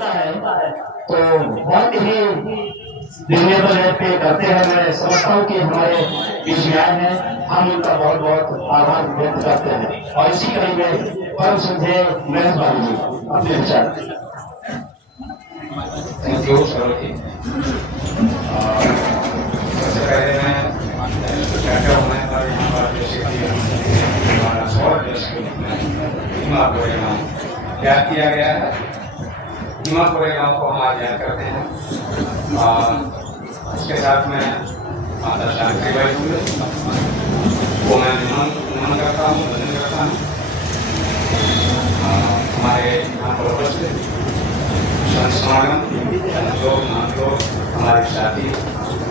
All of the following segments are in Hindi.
तो बहुत ही रिजनेबल रेट पे करते हैं। मैं समझता हूँ कि हमारे बीच में आए हैं, हम उनका बहुत बहुत आभार व्यक्त करते हैं। और इसी कड़ी में परम श्रद्धेय महेश बाबू जी अपने विचार। Thank you Sarojini. सबसे पहले मैं कहता हूँ मैं पर यहाँ पर जैसे कि हमारा सौर हिमा कोरेगांव याद किया गया है। हिमा कोरेगांव को हम आज याद करते हैं। उसके साथ में माता सावित्रीबाई फुले को मैं नमन करता हूँ, वंदन करता हूँ। हमारे यहाँ पर उपस्थित संत समागम लोग हमारे साथी,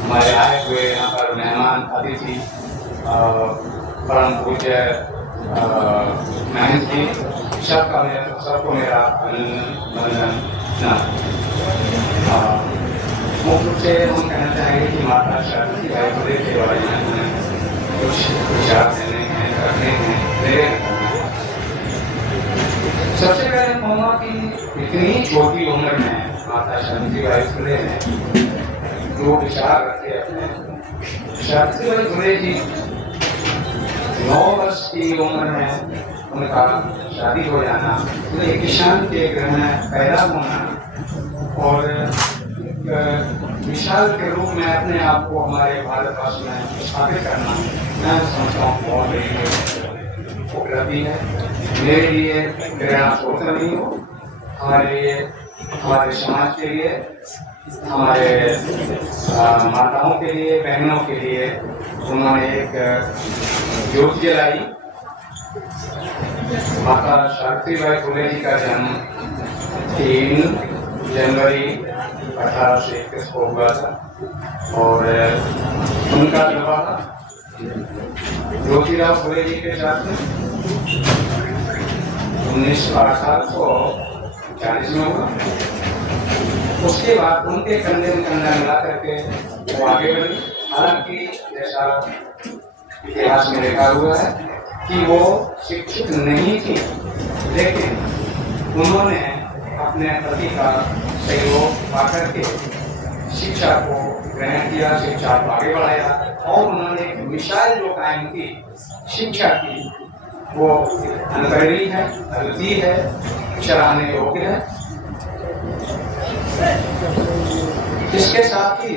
हमारे आए हुए यहाँ पर मेहमान अतिथि परम पूज्य महंत जी, सबको मेरा वंदन। मुख्य रूप से हम कहना चाहेंगे कि माता सावित्रीबाई फुले के बारे में हमें कुछ विचार देने हैं, रखने हैं, प्रेरित करना है। सबसे पहले कहूँगा कि इतनी छोटी उम्र में माता सावित्रीबाई फुले ने जो विचार रखे अपने। सावित्रीबाई फुले जी 9 वर्ष की उम्र में उनका शादी हो जाना, तो एक किसान के घर में पैदा होना और मिसाल के रूप में अपने आप को हमारे भारतवर्ष में स्थापित करना, मैं समझता हूँ बहुत बड़ी उपलब्धि है। मेरे लिए प्रेरणा स्रोत नहीं हो, हमारे लिए, हमारे समाज के लिए, हमारे माताओं के लिए, बहनों के लिए उन्होंने एक ज्योति जलाई। माता सावित्रीबाई फुले जी का जन्म 3 जनवरी 1821 को हुआ था और उनका विवाह ज्योतिराव फुले जी के साथ में 1940 में हुआ। उसके बाद उनके कंधे में कंधा मिला करके वो आगे बढ़ी। हालांकि जैसा इतिहास में लिखा हुआ है कि वो शिक्षित नहीं थी, लेकिन उन्होंने अपने पति का सहयोग पाकर के शिक्षा को ग्रहण किया, शिक्षा को आगे बढ़ाया और उन्होंने एक मिसाल जो कायम की शिक्षा की, वो अनुकरणीय है, अद्वितीय है, सराहने योग्य है। इसके साथ ही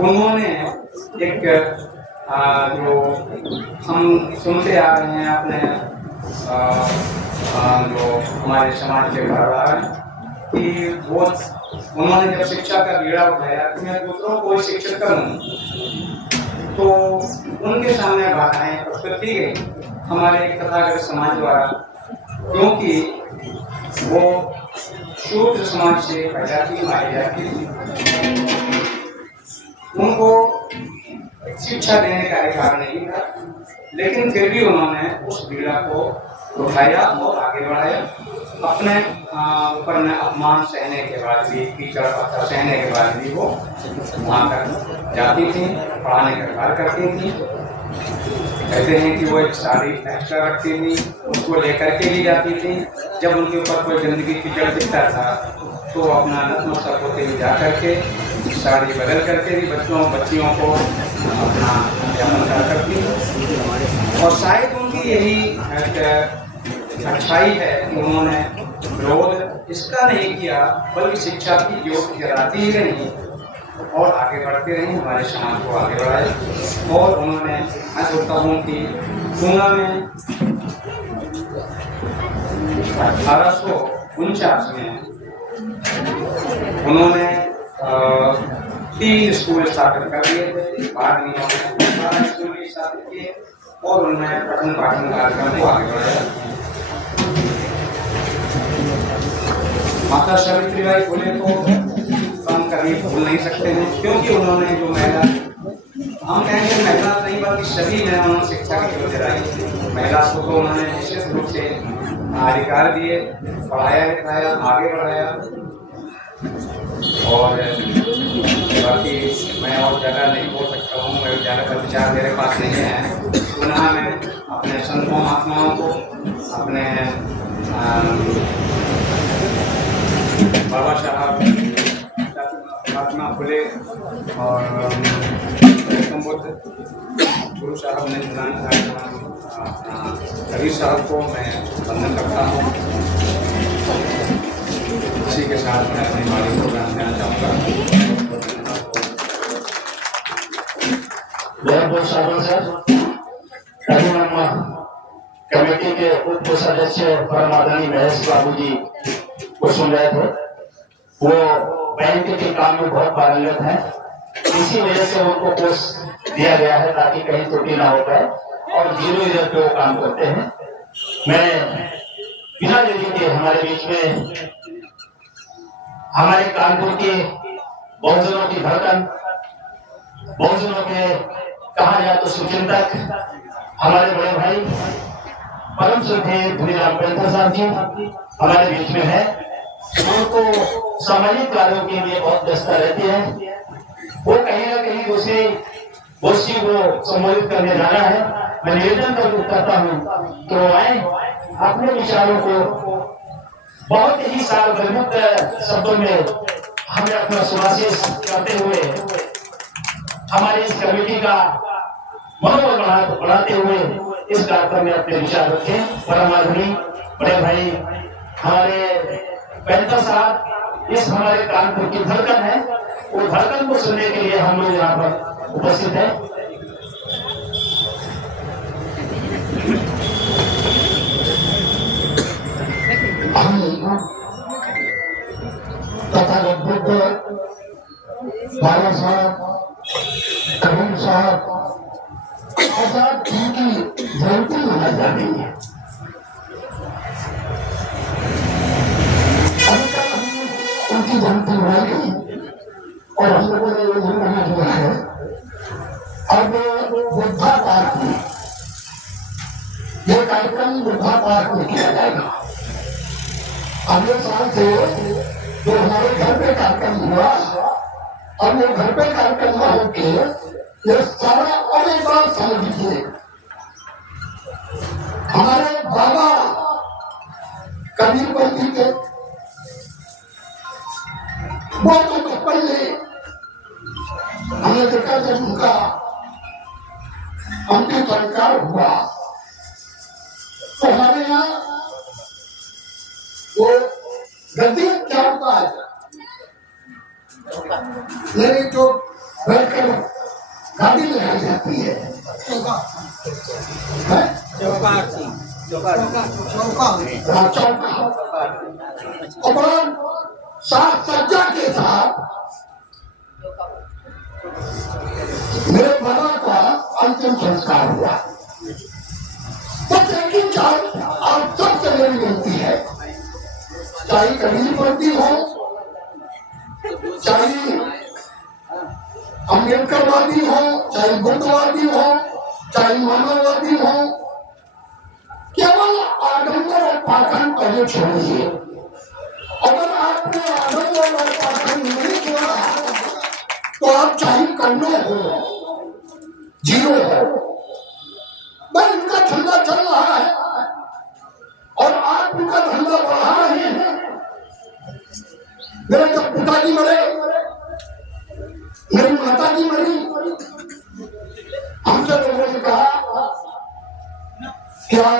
उन्होंने एक जो हम सुनते आ रहे हैं अपने जो हमारे समाज के घरवाले कि वो उन्होंने जब शिक्षा का बीड़ा उठाया कि मैं दूसरों को शिक्षित करूं, तो उनके सामने बाधाएं प्रस्तुत की गई हमारे तथागत समाज द्वारा, क्योंकि वो शूद्र समाज से पैदा की मारी जाती थी। उनको शिक्षा देने का अधिकार नहीं था, लेकिन फिर भी उन्होंने उस बीड़ा को उठाया और आगे बढ़ाया। अपने ऊपर में अपमान सहने के बाद भी, कीचड़ पत्थर सहने के बाद भी वो वहाँ तक जाती थी, पढ़ाने का कार्य करती थी। कहते हैं कि वो एक साड़ी एक्स्ट्रा रखती थी, उसको लेकर के भी जाती थी। जब उनके ऊपर कोई गंदगी कीचड़ दिखता था तो अपना नतमस्तक होते हुए जा करके साड़ी बदल करके भी बच्चियों को अपना अध्यापन करती। और शायद उनकी यही अच्छाई है कि उन्होंने विरोध इसका नहीं किया, बल्कि शिक्षा की ज्योति जलाती ही रही और आगे बढ़ते रही, हमारे समाज को आगे बढ़ाए। और उन्होंने, मैं सोचता हूँ कि पूना में 1849 में उन्होंने 3 स्कूल स्थापित कर दिए थे। बाद में उन्होंने 12 स्कूल स्थापित किए और उन्होंने पठन पाठन कार्यक्रम को आगे बढ़ाया। माता सावित्रीबाई फुले को हम कभी भूल नहीं सकते हैं, क्योंकि उन्होंने जो महिला, हम कहेंगे महिला नहीं बल्कि सभी में उन्होंने शिक्षा की ज्योति जलाई। महिला को तो उन्होंने विशेष रूप से अधिकार दिए, पढ़ाया लिखाया, आगे बढ़ाया। और बाकी मैं और जगह नहीं बोल सकता हूँ, मैं ज़्यादा विचार मेरे पास नहीं है। पुनः मैं अपने संतों महात्माओं को, अपने बाबा साहब महात्मा फुले और गौतम बुद्ध, गुरु साहब ने कबीर साहब को मैं वंदन करता हूँ। इसी के साथ मैं अपनी वाणी को बयान देना चाहूँगा। बहुत बहुत स्वागत सर। अभी हम कमेटी के उप सदस्य परम आदरणीय महेश बाबू जी को सुन रहे थे। वो बैंक के काम में बहुत पारंगत है, इसी वजह से उनको पोस्ट दिया गया है ताकि कहीं त्रुटि ना हो पाए और जीरो इधर पे वो काम करते हैं। मैं बिना देरी के हमारे बीच में हमारे कानपुर के बहुजनों की धड़कन, बहुजनों के कहा जाए तो सुचिंतक हमारे बड़े भाई परम श्रद्धेय धनीराम पेंटर साहब जी हमारे बीच में है। उनको सामाजिक कार्यों के लिए बहुत व्यस्त रहते हैं। वो कहीं ना कहीं दूसरी गोष्ठी को संबोधित करने जाना है। मैं निवेदन करता हूँ कि वो आए, अपने विचारों को बहुत ही सार्वभौमिक शब्दों में हमें अपना सुभाषित करते हुए हमारी इस कमेटी का मनोबल बढ़ाते हुए इस कार्यक्रम में अपने विचार रखें। परम आदरणीय बड़े भाई हमारे पेंटर साहब इस हमारे कानपुर की धड़कन है, वो धड़कन को सुनने के लिए हम लोग यहाँ पर उपस्थित हैं। तथा बुद्ध बाबा साहब, कबीर साहब आजाद की जयंती मनाई जा रही है। अभी तक उनकी जयंती मनाई गई और हम लोगों ने ये निर्णय किया है अब बुद्धा पार्क में ये कार्यक्रम बुद्धा पार्क में किया जाएगा। अगले साल से जो हमारे घर पे कार्यक्रम हुआ, अब वो घर पे कार्यक्रम न होके ये सारा और एक बार समझ लीजिए, हमारे बाबा कबीरपंथी के बहुत तो पहले हमने देखा जब उनका अंतिम संस्कार हुआ तो हमारे यहाँ वो गद्दी क्या होता है, मेरी जो बैठकर गाड़ी लगाई जाती है चौका और बड़ा साथ सज्जा के साथ मेरे बाबा का अंतिम संस्कार हुआ। बस एक ही चाल आप सबसे मेरी विनती है, चाहे कबीरपंथी हो, चाहे अम्बेडकरवादी हो, चाहे बुद्धवादी हो, चाहे मानववादी हो, केवल आडंबर और पाखंड पहले छोड़िए। अगर आपने आडंबर और पाखंड नहीं छोड़ा तो आप चाहे कन्नो हो, जीरो हो, मैं इनका धंधा चल रहा है और आप उनका धंधा बढ़ा रहे हैं। मेरे जब पिताजी मरे, मेरी माता जी मरी, हमसे लोगों ने कहा क्या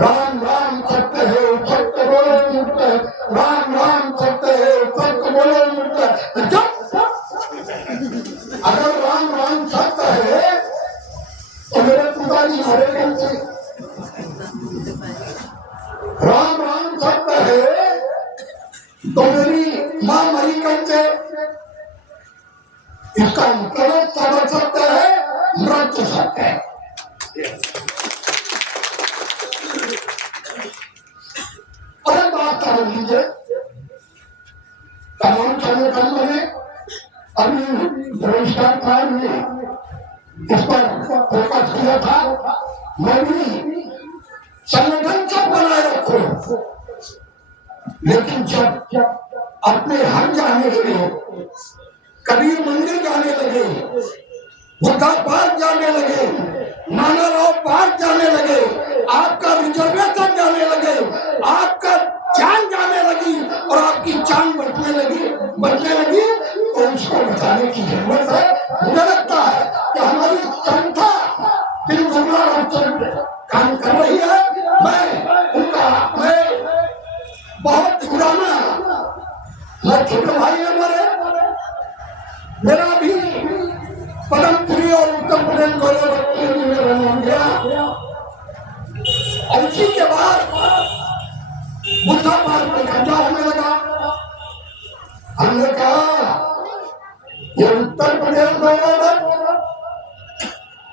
राम राम सत्य है, सत्य बोलो मूर्त है, राम राम सत्य है, सत्य बोलो मूर्त है। जब अगर राम राम सत्य है तो मेरे पिताजी मरे कैसे? राम राम सत्य है तो मेरी माँ मरी कैसे? इसका मतलब सब सत्य है, मृत्यु सत्य है। और बात समझ लीजिए, तमाम संगठन बने, अभी रजिस्ट्रार साहब ने इस पर फोकस किया था। मैं भी संगठन सब बनाए रखो, लेकिन जब अपने हक जाने लगे, कबीर मंदिर जाने लगे, बुद्धा पार्क जाने लगे, नाना राव पार्क जाने लगे, आपका रिजर्वेशन जाने लगे, आपका जान जाने लगी और बनने लगी तो उसको बचाने की जरूरत है। मुझे लगता है कि हमारी संस्था दिन दुगना काम कर रही है। मैं बहुत पुराना, मैं छोटे भाई है मेरा भी पदमपुरी और उत्तर प्रदेश गौरव में रन गया। और उसी के बाद बुद्धा पार्क में कब्जा होने लगा। हमने कहा ये उत्तर प्रदेश गौरव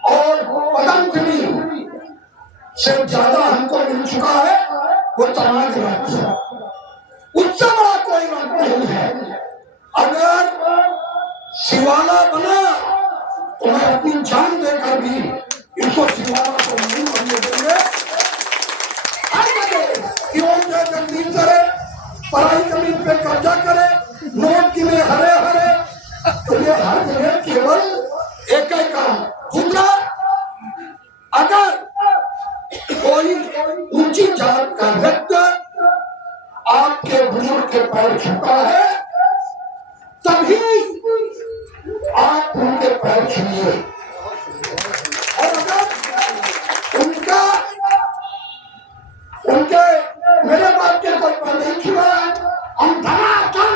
और पदमपुरी से ज्यादा हमको मिल चुका है वो समाज राज्य, उससे बड़ा कोई राज्य नहीं है। अगर शिवाला बना तो मैं अपनी जान देकर भी इसको शिवाला को नहीं बनने देंगे। हर जगह क्यों जमीन करे, पराई जमीन पे कब्जा करे, नोट गिने हरे हरे, तो ये हर जगह केवल एक ही काम। दूसरा, अगर कोई ऊंची जात का व्यक्ति आपके बुजुर्ग के पैर छूता है तभी आप उनके पैर छूइए। और अगर उनके मेरे बाप के कोई पैर नहीं छुआ, हम धनाधन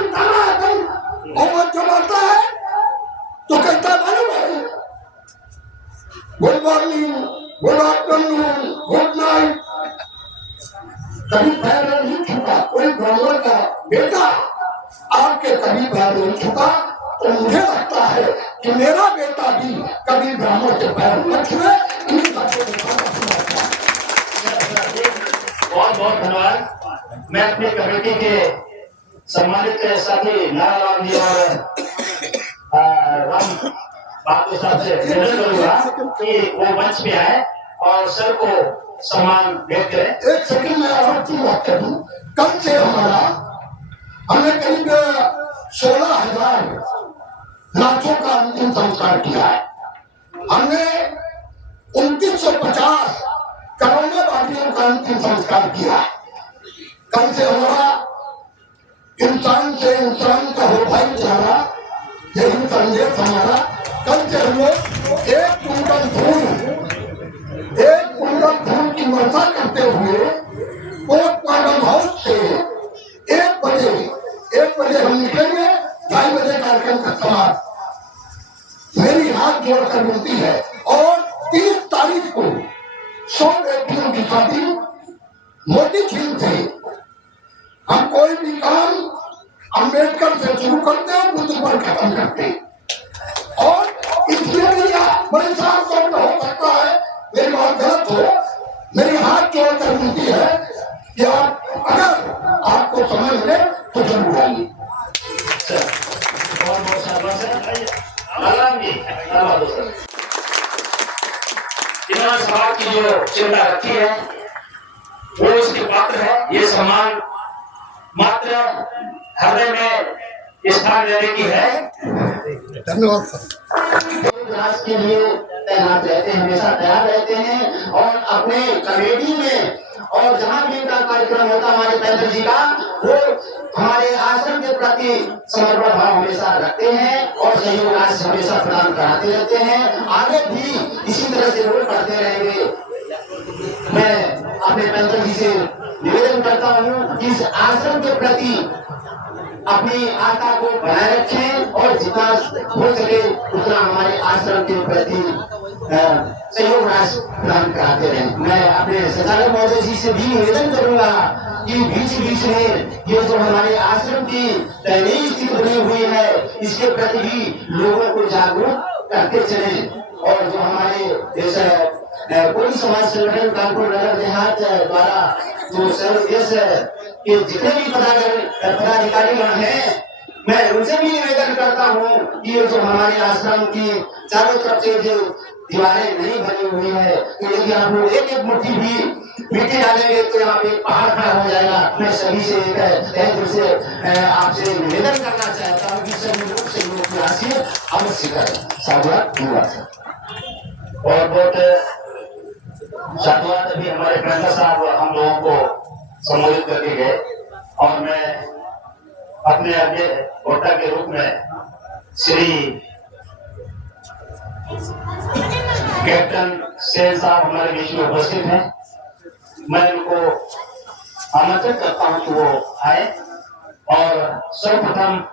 और जब आता है तो कहता है मालूम है good morning, good afternoon, good night. कभी पैर नहीं छूता कोई ब्राह्मण का बेटा आपके कभी पैर नहीं छूता, तो मुझे लगता है कि मेरा बेटा भी कभी ब्राह्मण के पैर न छुए। बहुत बहुत धन्यवाद। मैं अपनी कमेटी के सम्मानित साथी नारायण जी और राम बाबू साहब से निवेदन करूंगा कि वो मंच पे आए और सर को सम्मान भेंट करें। एक सेकंड में और चीज बात करूं। कल से हमने करीब 16,000 लाशों का अंतिम संस्कार किया है। हमने 2950 कोरोना बाधियों का अंतिम संस्कार किया है। कल से हमारा इंसान से इंसान का हो भाईचारा, यही संदेश हमारा। कल से हम लोग एक कुंटल फूल की वर्षा करते हुए पोस्टमार्टम हाउस से 1 बजे हम निकलेंगे। 2:30 बजे कार्यक्रम का समाप्त। मेरी हाथ जोड़कर मिलती है। और 30 तारीख को 100 बेटियों की शादी मोती झील से। हम कोई भी काम अम्बेडकर से शुरू करते हैं, बुद्ध पर खत्म करते हैं। और इसलिए बड़े साफ शब्द हो सकता है, मेरी बात गलत हो, मेरी हाथ जोड़कर मिलती है कि आप अगर आपको समय मिले तो जरूर आइए। बहुत बहुत शाबाश है। इन्होंने समाज की जो चिंता रखी है वो इसके पात्र है। ये सम्मान मात्र हृदय में स्थान देने की है। धन्यवाद सर। राज के लिए तैनात रहते हैं, हमेशा तैयार रहते हैं और अपने कमेटी में और जहाँ भी इनका कार्यक्रम होता है हमारे पैदल जी का, वो हमारे आश्रम के प्रति समर्पण भाव हमेशा रखते हैं और सहयोग राशि हमेशा प्रदान कराते रहते हैं। आगे भी इसी तरह से रोल करते रहेंगे। मैं अपने पैदल जी से निवेदन करता हूँ कि इस आश्रम के प्रति अपनी आस्था को बनाए रखें और जितना हो सके उतना हमारे आश्रम के प्रति सहयोग राशि प्रदान कराते रहें। मैं अपने संचालक महोदय जी से भी निवेदन करूंगा कि बीच बीच में ये जो हमारे आश्रम की दयनीय स्थिति बनी हुई है इसके प्रति भी लोगों को जागरूक करते चले। और जो हमारे कोई समाज संगठन कानपुर नगर देहात द्वारा जो सर्वदेश के जितने भी पदाधिकारीगण हैं, मैं उनसे भी निवेदन करता हूँ कि ये जो हमारे आश्रम की चारों तरफ से जो दीवारें नहीं बनी हुई है, तो यदि आप लोग एक एक मुट्ठी भी मिट्टी डालेंगे तो यहाँ पे एक पहाड़ खड़ा हो जाएगा। मैं सभी से आपसे निवेदन करना चाहता हूँ कि सभी लोग सहयोग की राशि अवश्य करें। साधुवाद। और बहुत साधुवाद अभी हमारे प्रेरणा साहब हम लोगों को संबोधित करके गए और मैं अपने आगे वक्ता के रूप में श्री कैप्टन सेन साहब हमारे बीच में उपस्थित हैं। मैं उनको आमंत्रित करता हूं कि वो आए और सर्वप्रथम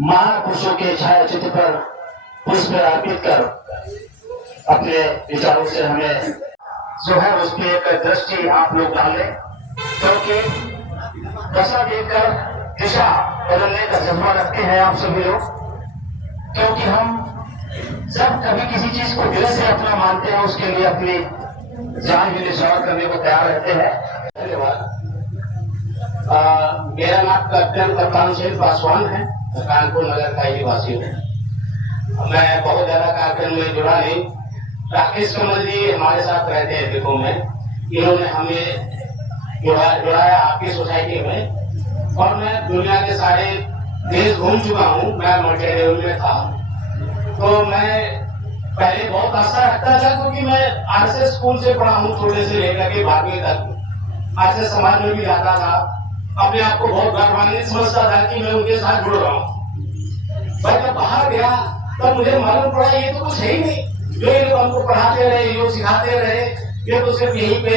महापुरुषों के छायाचित्र पर पुष्प अर्पित कर अपने विचारों से हमें जो है उसकी एक दृष्टि आप लोग डालें, क्योंकि दशा देखकर दिशा बदलने का जज्बा रखते हैं आप सभी लोग। क्योंकि हम जब कभी किसी चीज को दिल से अपना मानते हैं, उसके लिए अपनी जान भी निछावर करने को तैयार रहते हैं। धन्यवाद। मेरा नाम कैप्टन कप्तान सिंह पासवान है, कानपुर नगर का ही वासी हूँ। मैं बहुत ज्यादा कार्यक्रम में जुड़ा नहीं। राकेश कमल जी हमारे साथ रहते हैं दिखो में, इन्होंने हमें जुड़ाया आपकी सोसाइटी में, और मैं दुनिया के सारे देश घूम चुका हूँ। मैं मॉन्टेरियल में था, तो मैं पहले बहुत आशा रखता था, क्योंकि मैं आरएसएस स्कूल से पढ़ा हूँ, छोटे से लेकर के 12वीं तक आरएसएस समाज में भी जाता था। अपने आप को बहुत गौरवान्वित समझता था कि मैं उनके साथ जुड़ रहा हूँ। पर जब बाहर गया तब मुझे मालूम पड़ा ये तो कुछ है ही नहीं। जो ये लोग हमको पढ़ाते रहे, ये लोग सिखाते रहे, ये तो सिर्फ यहीं पे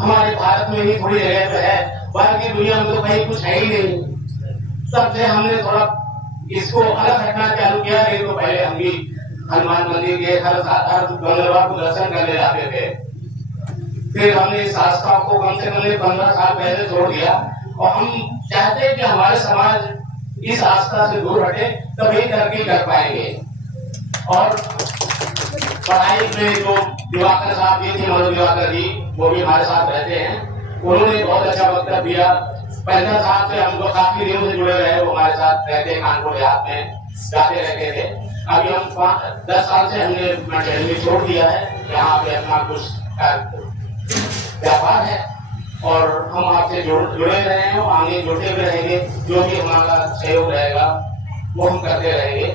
हमारे भारत में ही थोड़ी जगह पे है, बाकी दुनिया में तो कहीं कुछ है ही नहीं। तब से हमने थोड़ा इसको अलग रखना चालू किया। नहीं तो पहले हम भी हनुमान मंदिर के हर मंगलवार को दर्शन करने जाते थे। फिर हमने इस आस्था को कम से कम 15 साल पहले छोड़ दिया, और हम चाहते हैं कि हमारे समाज इस आस्था से दूर हटे, तभी तरक्की कर पाएंगे। और पढ़ाई में जो दिवाकर साहब जी थे, मनोज दिवाकर जी, वो भी हमारे साथ रहते हैं। उन्होंने बहुत अच्छा वक्तव्य दिया। 15 साल से हम लोग काफी दिनों से जुड़े रहे, वो हमारे साथ रहते हैं, कानपुर देहात में जाते रहते थे। अभी हम 10 साल से हमने मटेरियल छोड़ दिया है, यहाँ पे अपना कुछ व्यापार है, और हम आपसे जुड़े रहे हैं और आगे जुड़ते हुए रहेंगे। जो भी हमारा सहयोग रहेगा वो हम करते रहेंगे,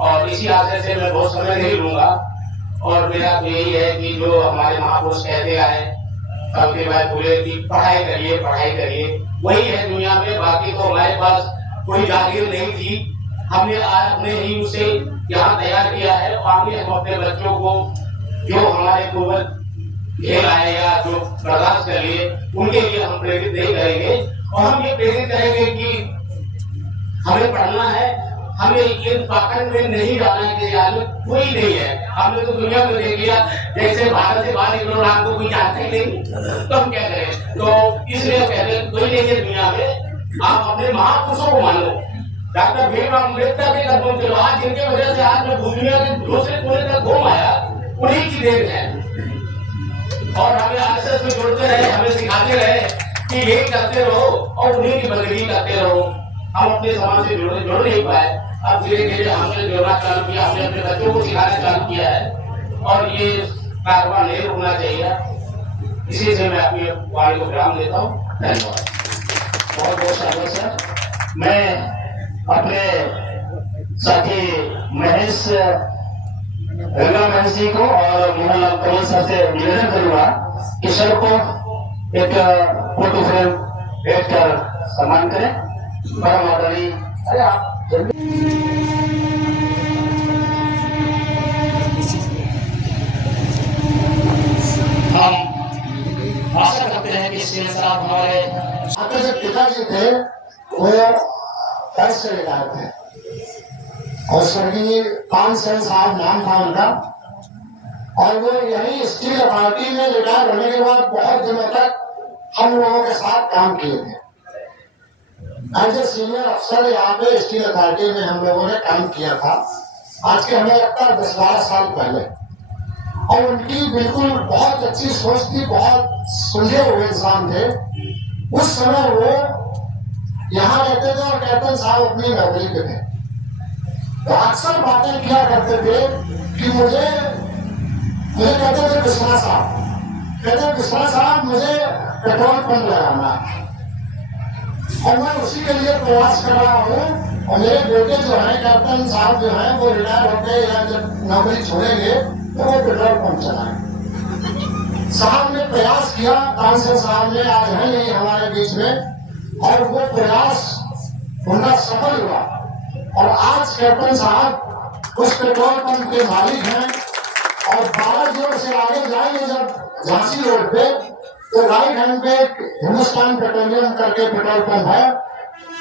और इसी आशय से मैं बहुत समय नहीं लूंगा। और मेरा तो यही है कि जो हमारे महापुरुष कहते आए सबके बाद बोले कि पढ़ाई करिए, पढ़ाई करिए, वही है दुनिया में। बाकी तो हमारे पास कोई जागीर नहीं थी, हमने आज अपने ही उसे यहाँ तैयार किया है। आगे हम अपने बच्चों को जो हमारे पूर्वज खेल आए या जो बर्दाश्त कर लिए, उनके लिए हम प्रेरित नहीं करेंगे, और हम ये प्रेरित करेंगे कि हमें पढ़ना है। हमें ये पाखंड में नहीं जाना है कि आदमी कोई नहीं है। हमने तो दुनिया में देख लिया, जैसे भारत से बाहर निकलो आपको कोई जानता ही नहीं, तो हम क्या करें। तो इसलिए कहते हैं कोई नहीं है दुनिया में, आप अपने महापुरुषों को मानो। डॉक्टर भीमराव अम्बेडकर के कदमों चलो, आज जिनके वजह से आज मैं दुनिया के दूसरे कोने तक घूम आया, उन्हीं की देन है। और हमें आरएसएस में जुड़ते रहे, हमें सिखाते रहे कि यही करते रहो और उन्हीं की बंदगी करते रहो। हम अपने समाज से जुड़ नहीं पाए। अब धीरे धीरे हमने जोड़ना चालू किया, हमने अपने बच्चों को सिखाना चालू किया है, और ये कारोबार नहीं रुकना चाहिए। इसी से मैं अपनी वाणी को विराम देता हूँ। धन्यवाद। बहुत बहुत स्वागत सर। मैं अपने साथी महेश जी को और मोहनलाल कमल सर से निवेदन करूंगा कि सर को एक फोटो फ्रेम भेंट कर सम्मान करें। परम आदरणीय, अरे आप हम आशा करते हैं कि सेन साहब हमारे आपके जो पिताजी थे वो दस से रिटायर थे, और स्वर्गीय तानसेन साहब नाम था उनका, और वो यही स्टील अथॉरिटी में रिटायर होने के बाद बहुत दिनों तक हम लोगों के साथ काम किए थे। एज ए सीनियर अफसर यहाँ पे स्टील अथॉरिटी में हम लोगों ने काम किया था, आज के हमें लगता है 10-12 साल पहले। और उनकी बिल्कुल बहुत अच्छी सोच थी, बहुत सुलझे हुए इंसान थे। उस समय वो यहाँ रहते थे और कैप्टन साहब अपनी नौकरी पे थे, तो अक्सर बातें किया करते थे कि मुझे कहते थे कृष्णा साहब मुझे पेट्रोल पंप लगाना है, और मैं उसी के लिए प्रयास कर रहा हूँ। और मेरे बेटे जो है कैप्टन साहब जो है वो रिटायर होकर या जब नौकरी छोड़ेंगे तो वो पेट्रोल पंप चलाएंगे। साहब ने प्रयास किया, तानसेन साहब ने, आज है नहीं हमारे बीच में, और वो प्रयास उनका सफल हुआ। और आज कैप्टन साहब उस पेट्रोल पंप के मालिक हैं। और 12 जोड़ से आगे जाएंगे जब झांसी रोड पे, तो राइट हैंड पे हिंदुस्तान पेट्रोलियम करके पेट्रोल पंप है,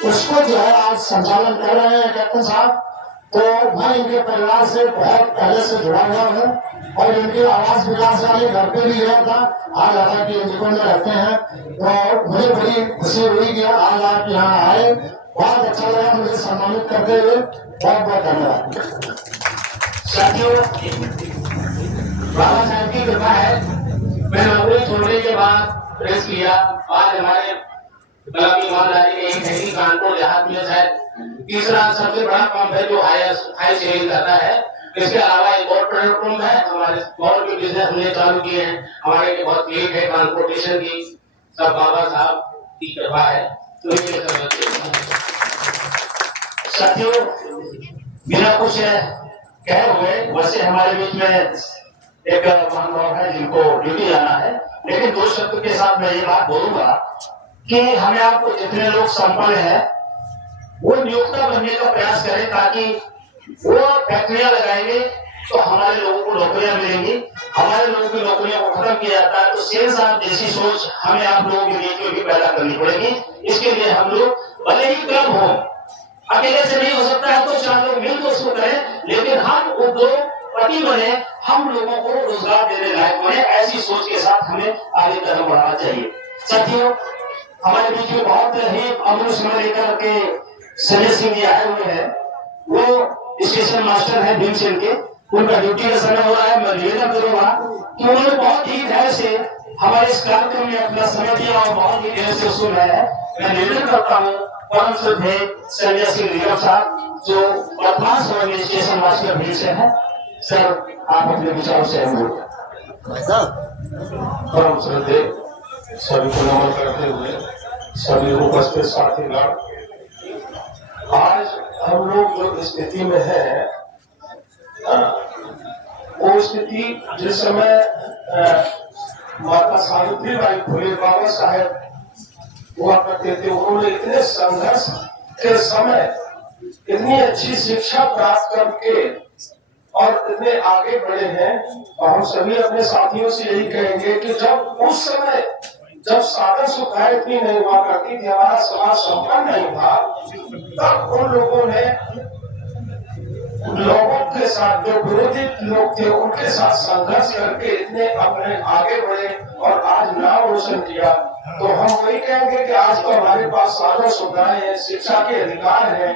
उसको जो है आज संचालन कर रहे हैं कैप्टन साहब। तो मैं इनके परिवार से बहुत पहले से जुड़ा हुआ हूँ और इनके आवास विकास वाले घर पे भी गया था। आज हालांकि इंदिको में रहते हैं, तो मुझे बड़ी खुशी हुई कि आज आप यहाँ आए। बहुत अच्छा लगा मुझे सम्मानित करते हुए। बहुत बहुत धन्यवाद। साथियों, बाबा साहब की कृपा है, मैं नौकरी छोड़ने के बाद प्रेस किया। आज हमारे क्लब की ईमानदारी में एक है कि कानपुर देहात में शायद तीसरा सबसे बड़ा पंप है जो हाई सेलिंग करता है। इसके अलावा एक और पेट्रोल पंप है, हमारे और भी बिजनेस हमने चालू किए हैं। हमारे बहुत लीड है ट्रांसपोर्टेशन की, सब बाबा साहब की कृपा है। तो ये साथियों, बिना कुछ कहे हुए वैसे हमारे बीच में एक महानुभाव है जिनको ड्यूटी जाना है, लेकिन 2 शब्द के साथ मैं ये बात बोलूंगा कि हमें आपको जितने लोग संपन्न हैं वो नियोक्ता बनने का प्रयास करें, ताकि वो फैक्ट्रियां लगाएंगे तो हमारे लोगों को नौकरियां मिलेंगी। हमारे लोगों की नौकरियों को खत्म किया जाता है तो सेल्स आप जैसी सोच हमें आप लोगों के लिए भी पैदा करनी पड़ेगी। इसके लिए हम लोग भले ही क्लब हो, अकेले से नहीं हो सकता है तो 4 लोग मिलकर उसको करें, लेकिन हम उद्योगपति बने, हम लोगों को रोजगार देने लायक बने। ऐसी सोच के साथ हमें आगे कदम बढ़ाना चाहिए। साथियों, हमारे बीच में बहुत ही अमूल्य समय लेकर के संजय सिंह जी आए हुए हैं। वो स्टेशन मास्टर है भीमसेन के, उनका ड्यूटी का समय हो रहा है। मैं निवेदन करूंगा कि उन्होंने बहुत ही धैर्य से हमारे इस कार्यक्रम में अपना समय दिया और बहुत ही धैर्य से सुन रहे हैं। मैं निवेदन करता हूँ परम श्रद्धेय संजय सिंह निगम साहब, जो वर्तमान समय में स्टेशन मास्टर भीमसेन है। सर, आप अपने विचारों से परम श्रद्धेय सभी को नमन करते हुए सभी उपस्थित साथीगण, आज हम लोग जो स्थिति में है, वो स्थिति जिस समय माता सावित्रीबाई फुले बाबा साहेब हुआ करते थे, उन्होंने इतने संघर्ष के समय इतनी अच्छी शिक्षा प्राप्त करके और इतने आगे बढ़े हैं। और हम सभी अपने साथियों से यही कहेंगे कि जब उस समय जब साधन सुविधाएं इतनी नहीं हुआ करती थी, हमारा समाज संपन्न नहीं था, तब उन लोगों ने लोगों के साथ, जो विरोधी लोग थे उनके साथ संघर्ष करके इतने अपने आगे बढ़े और आज नाम रोशन किया। तो हम वही कहेंगे कि आज तो हमारे पास साधन सुविधाएं हैं, शिक्षा के अधिकार है,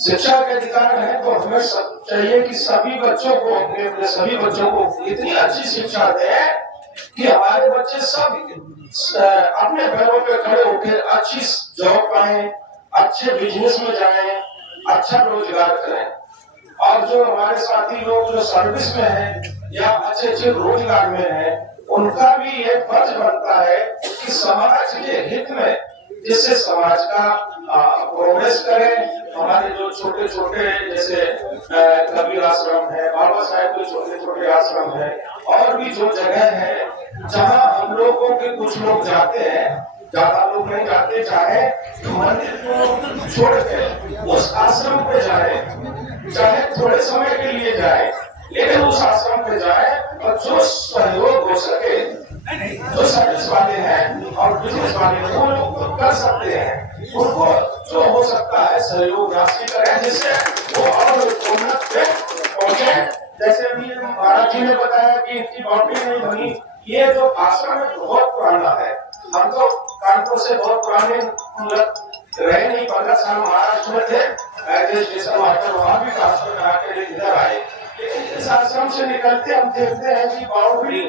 शिक्षा के अधिकार है, तो हमें सब चाहिए कि सभी बच्चों को, अपने सभी बच्चों को इतनी अच्छी शिक्षा दें कि हमारे बच्चे सब अपने पैरों पे खड़े होकर अच्छी जॉब पाएं, अच्छे बिजनेस में जाएं, अच्छा रोजगार करें। और जो हमारे साथी लोग जो सर्विस में हैं या अच्छे अच्छे रोजगार में हैं, उनका भी ये फर्ज बनता है कि समाज के हित में, जिससे समाज का प्रोग्रेस करें। हमारे जो छोटे छोटे जैसे कबीर आश्रम है, बाबा साहेब के छोटे छोटे आश्रम है, और भी जो जगह है जहाँ हम लोगों के कुछ लोग जाते हैं, ज्यादा लोग नहीं जाते, चाहे मंदिर को छोड़ के उस आश्रम पे जाए, चाहे थोड़े समय के लिए जाए, लेकिन उस आश्रम पे जाए और जो सहयोग हो सके, जो सर्विस वाले हैं और बिजनेस वाले हैं वो लोग तो कर सकते हैं, उनको जो हो सकता है सहयोग राशि करें, जिससे वो और उन्नत पे पहुंचे। जैसे अभी महाराज जी ने बताया कि इनकी बाउंड्री नहीं बनी, ये जो आश्रम है बहुत पुराना है। हम तो कानपुर से बहुत पुराने रहे नहीं, 15 साल महाराष्ट्र में थे, स्टेशन मास्टर, वहां भी ट्रांसफर करा के इधर आए। लेकिन इस आश्रम से निकलते हम देखते हैं कि बाउंड्री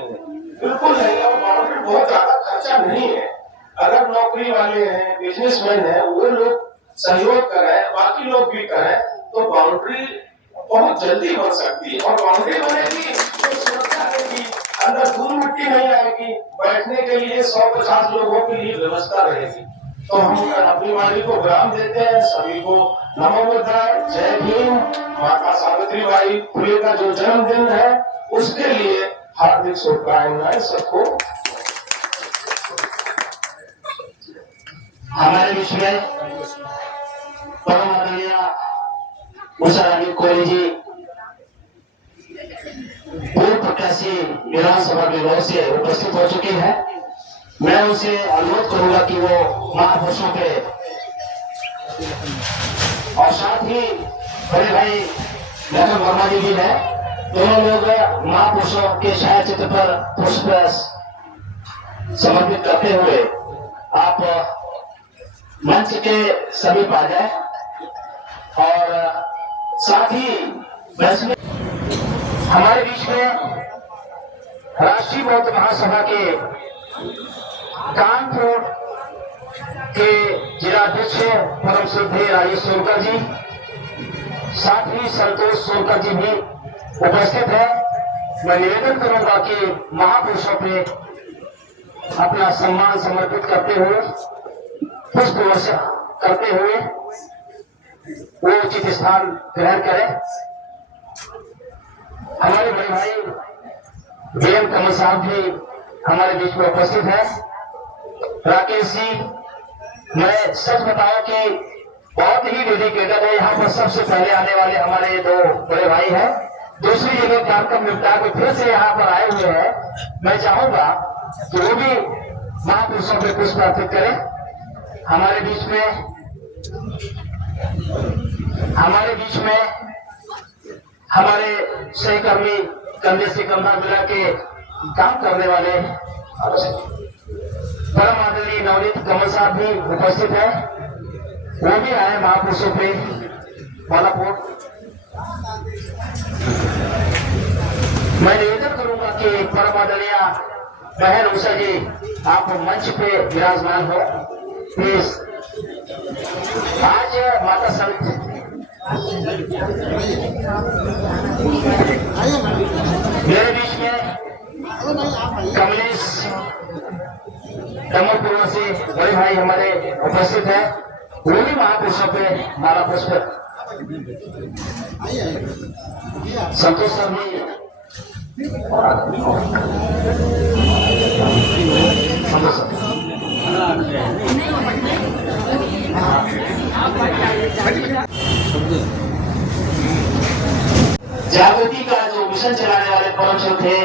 बिल्कुल नहीं, और बाउंड्री बहुत ज्यादा खर्चा नहीं है। अगर नौकरी वाले हैं, बिजनेसमैन हैं, वो लोग सहयोग करें, बाकी लोग भी करें, तो बाउंड्री बहुत जल्दी बन सकती है। और बाउंड्री बनेगी तो सुरक्षा रहेगी, अंदर धूल मिट्टी नहीं आएगी, बैठने के लिए 150 लोगों के लिए व्यवस्था रहेगी। तो हम अपनी वाणी को विराम देते हैं। सभी को नमो बुद्धाय, जय भीम। माता सावित्रीबाई फुले का जो जन्मदिन है उसके लिए हार्दिक शुभकामनाएं सबको। हमारे बीच में परम आदरणीय उषा रानी कोहली जी पूर्व प्रत्याशी विधानसभा बेलोर से उपस्थित हो चुकी है। मैं उनसे अनुरोध करूंगा कि वो महापुरुषों पे और साथ ही बड़े भाई लखन वर्मा जी भी है, दोनों लोग महापुरुषों के छाया चित्र पर पुष्प समर्पित करते हुए आप मंच के समीप आ जाए और साथ ही हमारे बीच में राष्ट्रीय बौद्ध महासभा के कानपुर के जिलाध्यक्ष परम श्रद्धेय राजेश सोनकर जी, साथ ही संतोष सोनकर जी भी उपस्थित है। मैं निवेदन करूंगा कि महापुरुषों पे अपना सम्मान समर्पित करते हुए पुष्प वर्षा करते हुए वो उचित स्थान ग्रहण करें। हमारे बड़े भाई बीएम कमल साहब भी हमारे बीच में उपस्थित है। राकेश जी, मैं सच बताऊं कि बहुत ही डेडिकेटेड है। यहाँ पर सबसे पहले आने वाले हमारे दो बड़े भाई हैं, दूसरी जगह कार्यक्रम निपटा के फिर से यहाँ पर आए हुए हैं। मैं चाहूंगा कि वो भी महापुरुषों पे पुष्प अर्पित करें। हमारे बीच में हमारे सहकर्मी कंधे से कंधा मिला के काम करने वाले परम आदरणीय नवनीत कमल साहब भी उपस्थित है, वो भी आए महापुरुषों पे बालापुर। मैं निवेदन करूंगा कि परम आदरणीय बहन उषा जी आप मंच पे विराजमान हो प्लीज। आज माता सवित्री मेरे बीच में कमलेश दमोपुर से बड़े भाई हमारे उपस्थित है, वो भी महापुरुषों पे माला पुष्प। संतोष सर भी जागृति का जो मिशन चलाने वाले परम श्रद्धेय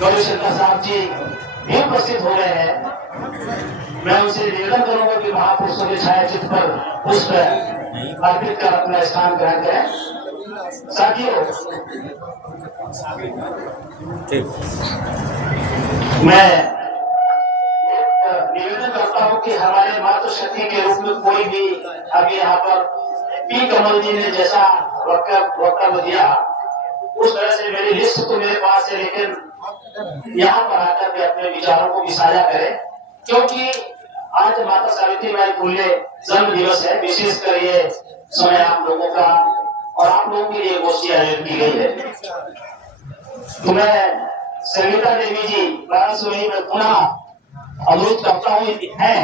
गौरी शंकर साहब जी भी उपस्थित हो रहे हैं। मैं उनसे निवेदन करूंगा कि महापुरुषों के छाया चित्र पर पुष्प अर्पित कर अपना स्थान ग्रहण करें। साथियों, मैं निवेदन करता हूं कि हमारे मातृशक्ति के रूप में कोई भी अभी यहाँ पर पी कमल जी ने जैसा वक्तव्य दिया उस तरह से मेरी लिस्ट तो मेरे पास है, लेकिन यहाँ पर आकर के अपने विचारों को भी साझा करें, क्योंकि आज माता सावित्रीबाई फुले जन्म दिवस है। विशेषकर ये समय आप लोगों का और आप लोगों के लिए गोष्ठी आयोजित की गई है। तो मैं संगीता देवी जी वाराणसी में पुनः अनुरोध करता हूँ है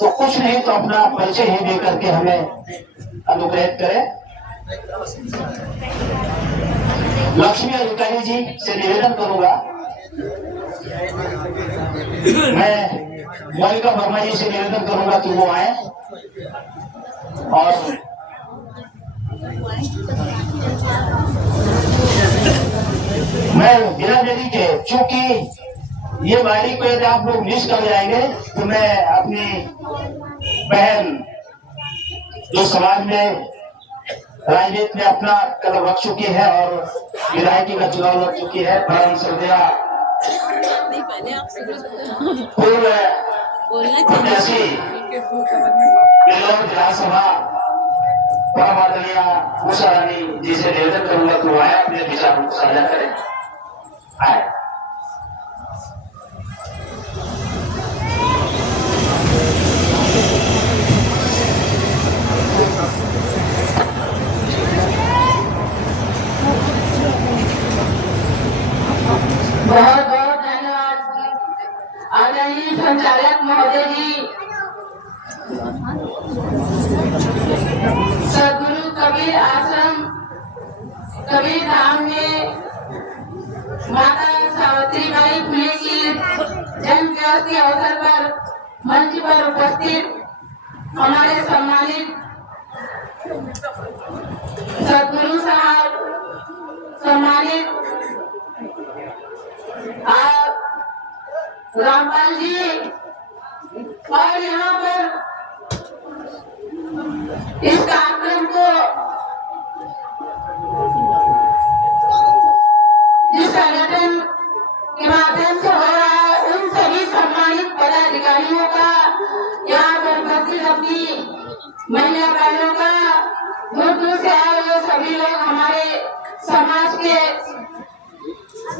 तो कुछ नहीं तो अपना परिचय ही दे करके हमें अनुग्रहित करें। लक्ष्मी अधिकारी जी से निवेदन करूंगा, मैं मोनिका वर्मा जी से निवेदन करूंगा कि वो आए और मैं बिना देरी के, चूंकि ये वायरी को यदि आप लोग मिस कर जाएंगे तो मैं अपनी बहन जो समाज में राजनीति में अपना कदम रख चुकी है और विधायकी का चुनाव लड़ चुकी है, परम श्रद्धेय पूर्व प्रत्याशी बेलोर विधानसभा परम आदरणीय उषा रानी जी से निवेदन करूंगा कि वो आए अपने विचारों को साझा करें। आए बहुत बहुत धन्यवाद आदरणीय संचालक महोदय जी। सदगुरु कबीर आश्रम कबीर धाम में माता सावित्रीबाई फुले की जन्म दिवस के अवसर पर मंच पर उपस्थित हमारे सम्मानित सम्मानित सदगुरु साहब, सम्मानित रामपाल जी, और यहाँ पर इस कार्यक्रम को जिस संगठन के माध्यम से हो रहा है, उन सभी सम्मानित पदाधिकारियों का, यहाँ पर उपस्थित अपनी महिला बहनों का, दूर दूर से आए हुए सभी लोग हमारे समाज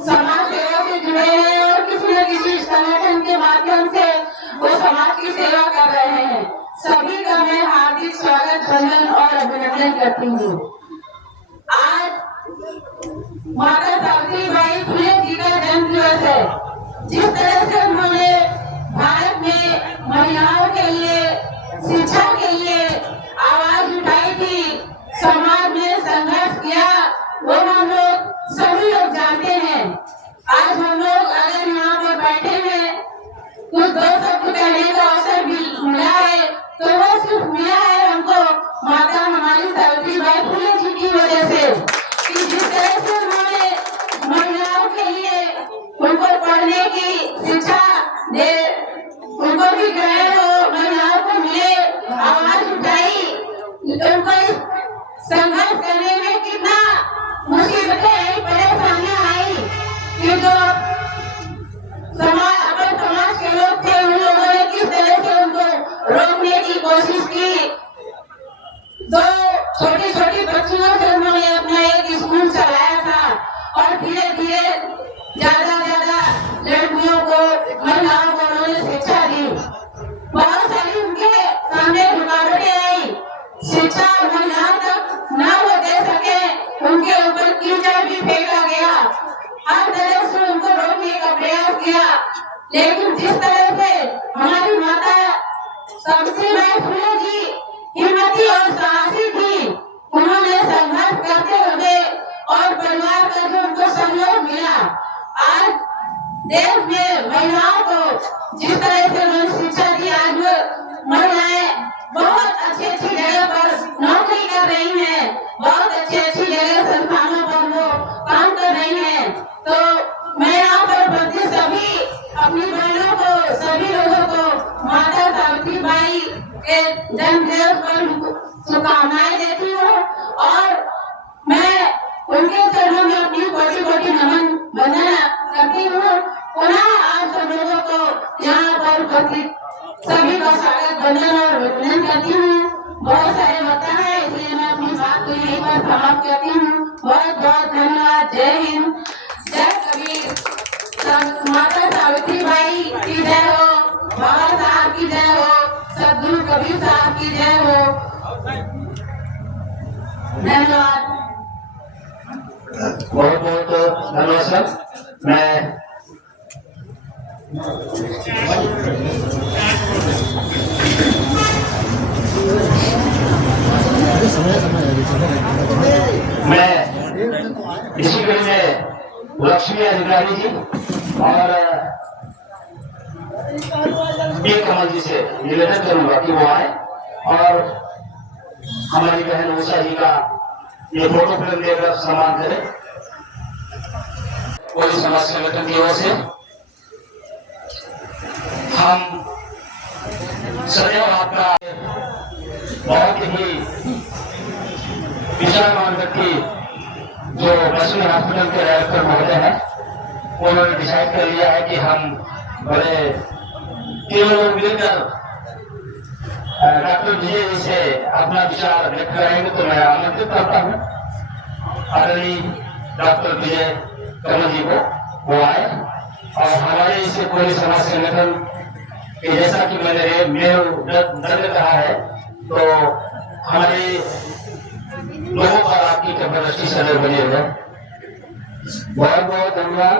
सेवा से जुड़े हैं और किसी न किसी संगठन के माध्यम से वो समाज की सेवा कर रहे हैं। सभी का मैं हार्दिक स्वागत, वंदन और अभिनंदन करती हूँ। आज माता सावित्रीबाई फुले जी का जन्म दिवस है। जिस तरह से उन्होंने भारत में महिलाओं के लिए, शिक्षा के लिए आवाज उठाई थी, समाज में संघर्ष किया, वो हम लोग सभी लोग जानते हैं। आज हम लोग अगर यहाँ पर बैठे हैं, कुछ दो शब्द कहने का अवसर मिला है, तो वो सिर्फ मिला है हमको माता हमारी सावित्रीबाई फुले जी की वजह से, कि जिस तरह से उन्होंने महिलाओं के लिए उनको पढ़ने की शिक्षा दे, उनको भी ग्रहण हो, महिलाओं को मिले, आवाज उठाई, उनको संघर्ष करने में कितना मुसीबतें आई, परेशानियां आई, कि जो समाज के लोग थे, उन लोगों ने किस तरह से उनको रोकने की कोशिश की। दो छोटी छोटी बच्चियों से उन्होंने अपना एक स्कूल चलाया था और धीरे धीरे ज्यादा लड़कियों को, महिलाओं को उन्होंने शिक्षा दी। बहुत सारी उनके सामने रुकावटें आई, शिक्षा महिलाओं तक न वो दे सके, उनके ऊपर कीचड़ भी फेंका गया, हर तरह से उनको रोकने का प्रयास किया। लेकिन जिस तरह से हमारी माता सावित्रीबाई फुले जी हिम्मती और साहसी थी, उन्होंने संघर्ष करते हुए और परिवार का जो उनको सहयोग मिला, आज देश में महिलाओं को जिस तरह से उन्होंने शिक्षा दी, आज महिलाएं बहुत अच्छी जगह पर नौकरी कर रही हैं, बहुत अच्छी जगह संस्थानों पर वो काम कर रही हैं। तो मैं यहाँ पर प्रति सभी अपनी बहनों को, सभी लोगों को माता सावित्रीबाई के जन्मदिवस पर शुभकामनाएं देती हूँ और मैं उनके चरणों में अपनी कोटि कोटि नमन वंदना करती हूँ। पुनः आप सब लोगों को यहाँ पर उपस्थित सभी का स्वागत, वंदन और अभिनंदन करती हूँ। बहुत सारे वक्ता है, इसलिए मैं अपनी बात को यहीं पर समाप्त करती हूँ। बहुत बहुत धन्यवाद। जय हिंद, जय कबीर, माता सावित्रीबाई की जय हो, बाबा साहब की जय हो, सदगुरु कबीर साहब की जय हो। धन्यवाद। बहुत बहुत धन्यवाद सर। मैं इसी क्रम में लक्ष्मी अधिकारी जी और कमल जी से निवेदन करूंगा कि वो आए और हमारी बहन उषा जी का ये फोटो फिल्म देकर सम्मान करें। कोई समाज संगठन की ओर से हम सदैव आपका बहुत ही विचारवान व्यक्ति जो बसुनी हॉस्पिटल के डायरेक्टर महोदय हैं, उन्होंने डिसाइड कर लिया है कि हम बड़े तीनों लोग मिलकर डॉक्टर विजय जी से अपना विचार व्यक्त कराएंगे। तो मैं आमंत्रित करता हूँ आदरणीय डॉक्टर विजय कमल जी को, वो आए और हमारे इसे कोई समाज संगठन के, जैसा कि मैंने दर्द कहा है, तो हमारे लोगों पर आपकी जबरदस्ती से नजर बनी हुई है। बहुत बहुत धन्यवाद।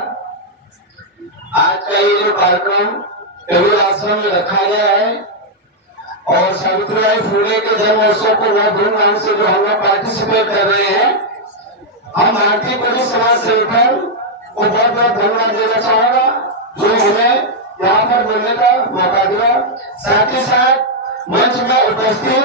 आज का ये जो कार्यक्रम कबीर आश्रम में रखा गया है और सावित्रीबाई फुले के जन्म उत्सव को बहुत धूमधाम से जो हम लोग पार्टिसिपेट कर रहे हैं, हम भारतीय कवि समाज संगठन को बहुत बहुत धन्यवाद देना चाहूंगा जो हमें यहाँ पर बोलने का मौका दिया। साथ ही साथ मंच में उपस्थित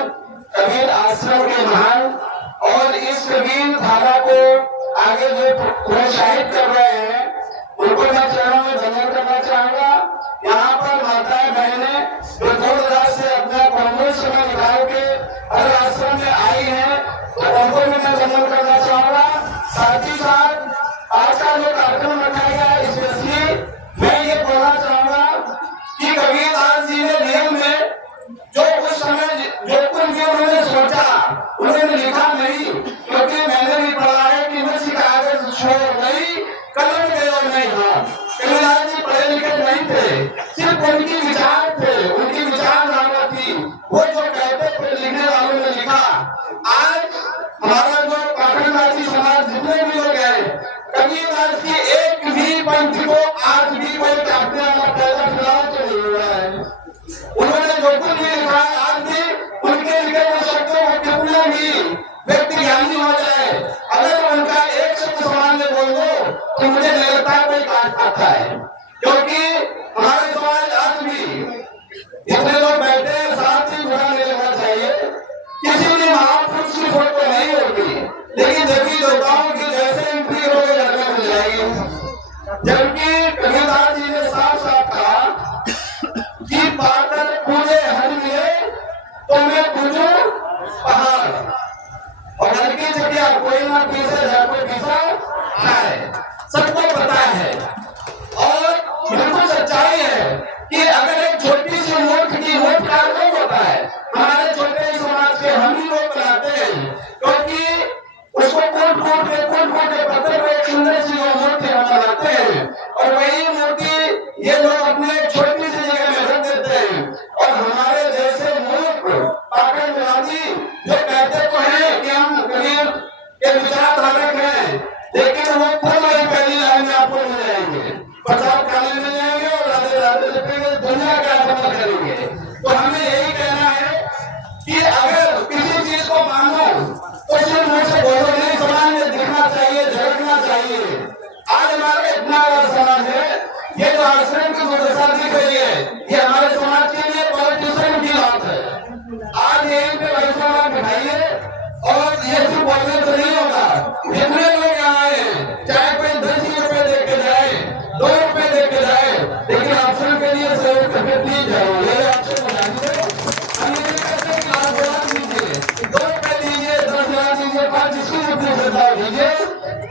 उन्होंने लिखा नहीं, क्योंकि मैंने भी पढ़ा है कि नक्श कागज छोड़ नहीं, कलम गयो नहीं हाथ। कबीरदास जी पढ़े लिखे नहीं थे, सिर्फ उनकी विचार थे, उनकी विचारधारा थी, वो जो कहते थे लिखने वालों ने लिखा। आज हमारा जो पाखंडवादी समाज जितने भी लोग हैं, कबीरदास की एक भी पंक्ति को आज भी कोई काटने वाला पैदा फिलहाल तो नहीं हुआ है। उन्होंने जो कुछ भी लिखा है, आज भी उनके लिखे हुए शब्दों को कितने भी व्यक्ति ज्ञानी हो जाए, अगर उनका एक शब्द समाज में बोल दो तो मुझे नहीं लगता कोई काट पाता है। क्योंकि हमारे समाज आज भी इतने लोग बैठे हैं, साथ ही बुरा नहीं लगना चाहिए, किसी भी महापुरुष की फोटो नहीं होगी, लेकिन देवी देवताओं की जैसे एंट्री करोगे लड़का मिल जाएगी। जबकि कबीरदास जी ने साफ साफ कहा कि पाकर पूजे हर मिले तो मैं पूजू पहाड़, और हल्की चटिया कोई ना पीछे जा कोई पीछा खाए, सबको पता है। और बिल्कुल सच्चाई है कि अगर एक छोटी सी मूर्ख की मूर्ख का कौन होता है, हमारे छोटे समाज के हम ही लोग बनाते हैं, क्योंकि उसको कूट के पत्थर को एक सुंदर सी मूर्ति हम बनाते हैं, और वही मूर्ति ये लोग अपने छोटी सी जगह में रख देते हैं। और हमारे जैसे मूर्ख पाखंडवादी जो कहते तो हैं कि हम कबीर के विचारधारक हैं, लेकिन वो खुद वही पहली लाइन में आपको मिल जाएंगे, प्रसाद खाने मिल जाएंगे और राधे राधे लिखेंगे, दुनिया का अपमान करेंगे। तो हमें यही कहना है कि अगर किसी चीज को मानो तो सिर्फ मुझसे बोलो नहीं, समाज में दिखना चाहिए, झलकना चाहिए। आज हमारे इतना बड़ा समाज है, ये जो आश्रम की दुर्दशा दिख रही है, ये हमारे समाज के लिए पॉलिटिशियन की बात है। आज यहीं पे वैष्णव बिठाइए, और ये सिर्फ बोलने से नहीं होगा। जितने लोग यहाँ आए, चाहे कोई 10 रुपए दे के जाए, 2 रुपए दे के जाए, लेकिन आश्रम के लिए सहयोग करके दी जाए, ये आपसे बता दीजिए। हम ये नहीं कहते कि आप 2 लाख दीजिए, 2 रुपए दीजिए, 10 लाख दीजिए, 5 जिसकी जितनी श्रद्धा दीजिए।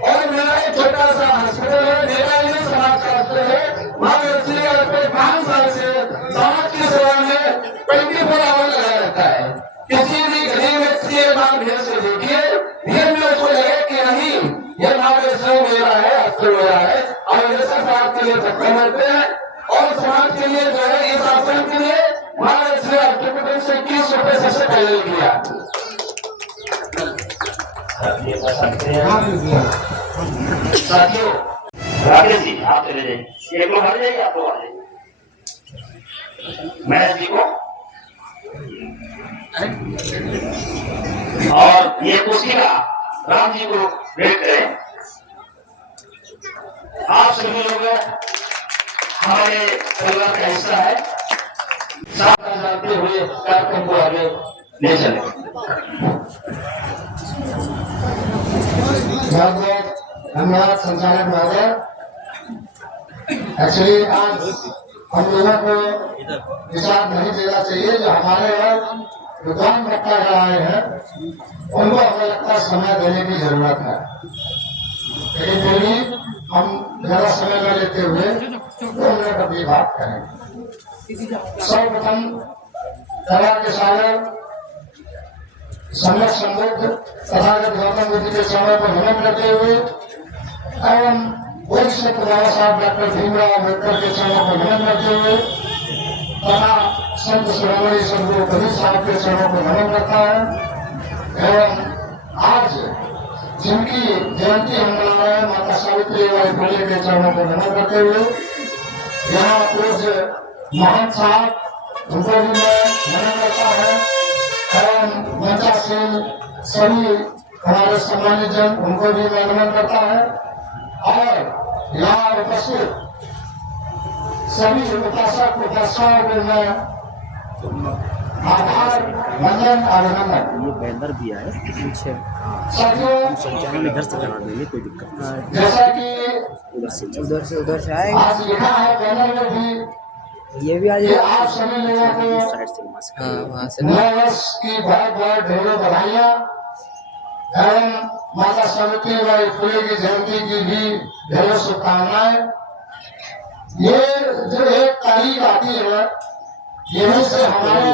और मेरा एक छोटा सा हॉस्पिटल है, मेरा ये समाज का हॉस्पिटल है, वहाँ पे 5 साल से समाज की सेवा में 24 आवर लगा रहता है। किसी भी गरीब व्यक्ति एक बार भीड़ से देखिए, भीड़ में उसको लगे कि नहीं ये माँ वैष्णव मेरा है, हॉस्पिटल मेरा है, और ये सब समाज के लिए धक्का मारते हैं। और समाज के लिए जो है, इस आश्रम के लिए माँ वैष्णव हॉस्पिटल से 30 रुपए सबसे पहले किया। साथियों, राकेश जी आप चले जाइए, एक लोग हट जाइए, आप लोग आ जाइए। महेश जी को और ये पुस्तिका राम जी को भेंट करें। आप सभी लोग हमारे परिवार का हिस्सा है, साथ जानते हुए कार्यक्रम को आगे ले चले। बहुत बहुत धन्यवाद संचालक महोदय। एक्चुअली आज हम लोगों को विचार नहीं देना चाहिए, जो हमारे और विद्वान वक्ता जो आए हैं उनको हमें लगता है समय देने की जरूरत है, लेकिन फिर भी हम ज्यादा समय न लेते हुए तो उन्हें अपनी बात करेंगे। सर्वप्रथम दया के सागर सम्यक संबुद्ध तथागत गौतम बुद्ध के चरणों पर नमन करते हुए एवं वरिष्ठ बाबा साहब डॉक्टर भीमराव अम्बेडकर के चरणों पर नमन करते हुए तथा संत शिरोमणि सदगुरु कबीर साहब के चरणों पर नमन करता है। एवं आज जिनकी जयंती हम मना रहे हैं, माता सावित्री बाई फुले के चरणों पर नमन करते हुए यहाँ पूज्य महंत साहब उनको भी मैं नमन करता है, एवं मंचासीन सभी हमारे सम्मानित जन उनको भी मैं नमन करता है, और यहाँ उपस्थित सभी उपासक उपासनाओं को मैं आभार वंदन अभिनंदन। ये बैनर भी है पीछे, साथियों संचालन इधर से करा देंगे, कोई दिक्कत नहीं। जैसा कि उधर से आएगा, आज लिखा है बैनर में भी, ये भी आ कि आप सभी लोगों को साइड से वहाँ से नए वर्ष की बहुत बहुत ढेरों बधाइयाँ एवं माता सावित्री बाई फुले की जयंती की भी ढेरों शुभकामनाएं। ये जो 1 तारीख आती है, यही से हमारे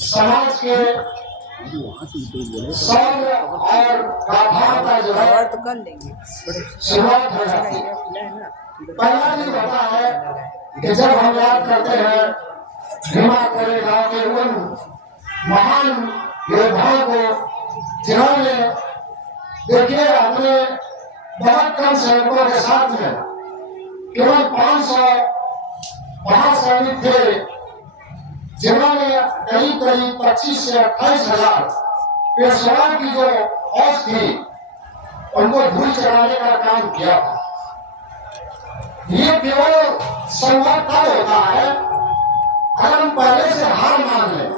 समाज के वहाँ से कोई बोले सौर और गाभाओं का जो है कवर तो कर लेंगे बट शुरुआत हो का जाती है। एरिया खुला है ना पहला दिन होता है कि जब हम याद करते हैं भीमा कोरे गांव के उन महान योद्धाओं को जिन्होंने देखिए अपने बहुत कम सैनिकों के साथ में केवल 500 महासैनिक थे जिन्होंने करीब करीब 25 से 28 हजार पेशवा की जो फौज थी उनको धूल चढ़ाने का काम किया था। ये केवल संभव तब होता है अगर हम पहले से हार मान लें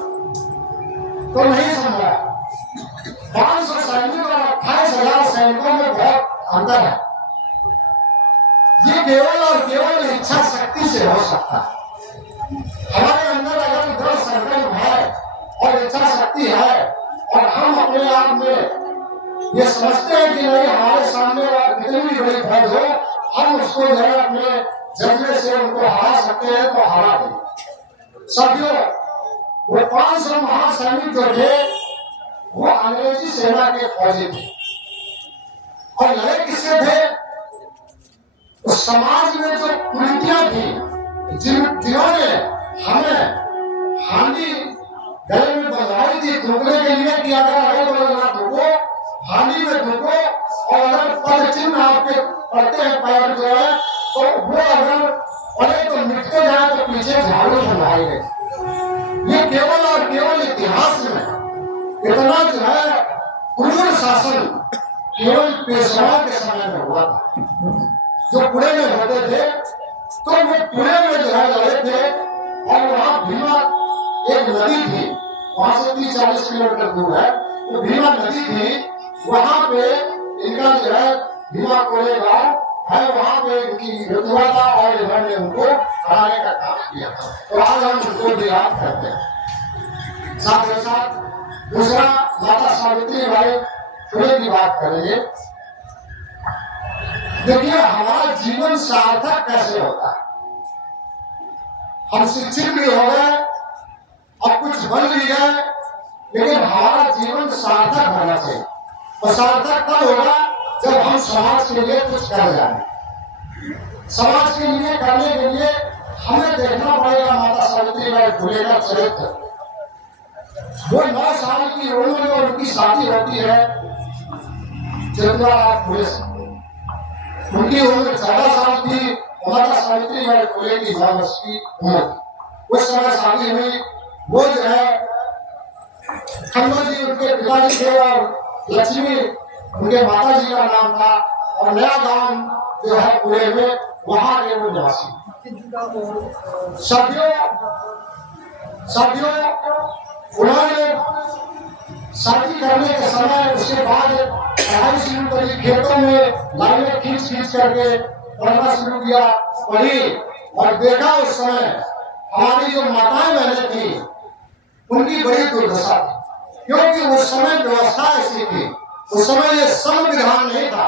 तो नहीं संभव। 500 सैनिकों और 28,000 सैनिकों में बहुत अंतर है। ये केवल और केवल इच्छा शक्ति से हो सकता है। हमारे अंदर अगर दृढ़ संकल्प है और इच्छा शक्ति है और हम अपने आप में ये समझते हैं कि नहीं हमारे सामने कितनी भी बड़ी फौज हो हम उसको जो है अपने जज्बे से उनको हरा सकते हैं तो हरा दें। साथियों वो 500 महासैनिक जो थे वो अंग्रेजी सेना के फौजी थे और लड़े किससे थे? उस समाज में जो कुरीतियां थी जिन्होंने हमें हानि गले में बंधाई थी रोकने के लिए कि अगर अगल बगल ना रोको हानि में रोको और अगर पद चिन्ह आपके पड़ते हैं पैर जो है तो वो अगर पड़े तो मिटते जाए तो पीछे झाड़ू बनाए गए। ये केवल और केवल इतिहास में इतना जो है क्रूर शासन केवल पेशवा के समय में हुआ था। जो पुणे में होते थे तो वो पुणे में जो है लड़े थे और वहाँ भीमा एक नदी थी वहां से 30-40 किलोमीटर दूर है तो भीमा नदी थी वहां पे इनका जो है भीमा कोरे गांव है वहां पे इनकी मृत्यु था और इन्होंने उनको हराने का काम किया था। तो आज हम उनको भी याद करते हैं। साथ ही साथ दूसरा माता सावित्री बाई फुले की बात करेंगे। देखिए हमारा जीवन सार्थक कैसे होता है? हम शिक्षित भी हो गए और कुछ बन भी गए लेकिन हमारा जीवन सार्थक होना चाहिए और सार्थक तब होगा जब हम समाज के लिए कुछ कर जाए। समाज के लिए करने के लिए हमें देखना पड़ेगा माता सावित्री बाई फुले का चरित्र। वो 9 साल की उम्र में उनकी शादी होती है चंद्रलाल फुले से। उनकी उम्र 14 साल थी माता सावित्री बाई फुले की 9 वर्ष की उम्र थी। उस समय शादी हुई। वो जो है खंडो जी उनके पिताजी थे और लक्ष्मी उनके माता जी का नाम था और नया गांव जो है पुणे में वहां के वो निवासी। सभ्यों उन्होंने शादी करने के समय उसके बाद पढ़ाई शुरू करी खेतों में लाइनें खींच करके पढ़ना शुरू किया पढ़ी और देखा उस समय हमारी जो माताएं बहनें थी उनकी बड़ी दुर्दशा थी क्योंकि उस समय व्यवस्था ऐसी थी। उस समय ये संविधान नहीं था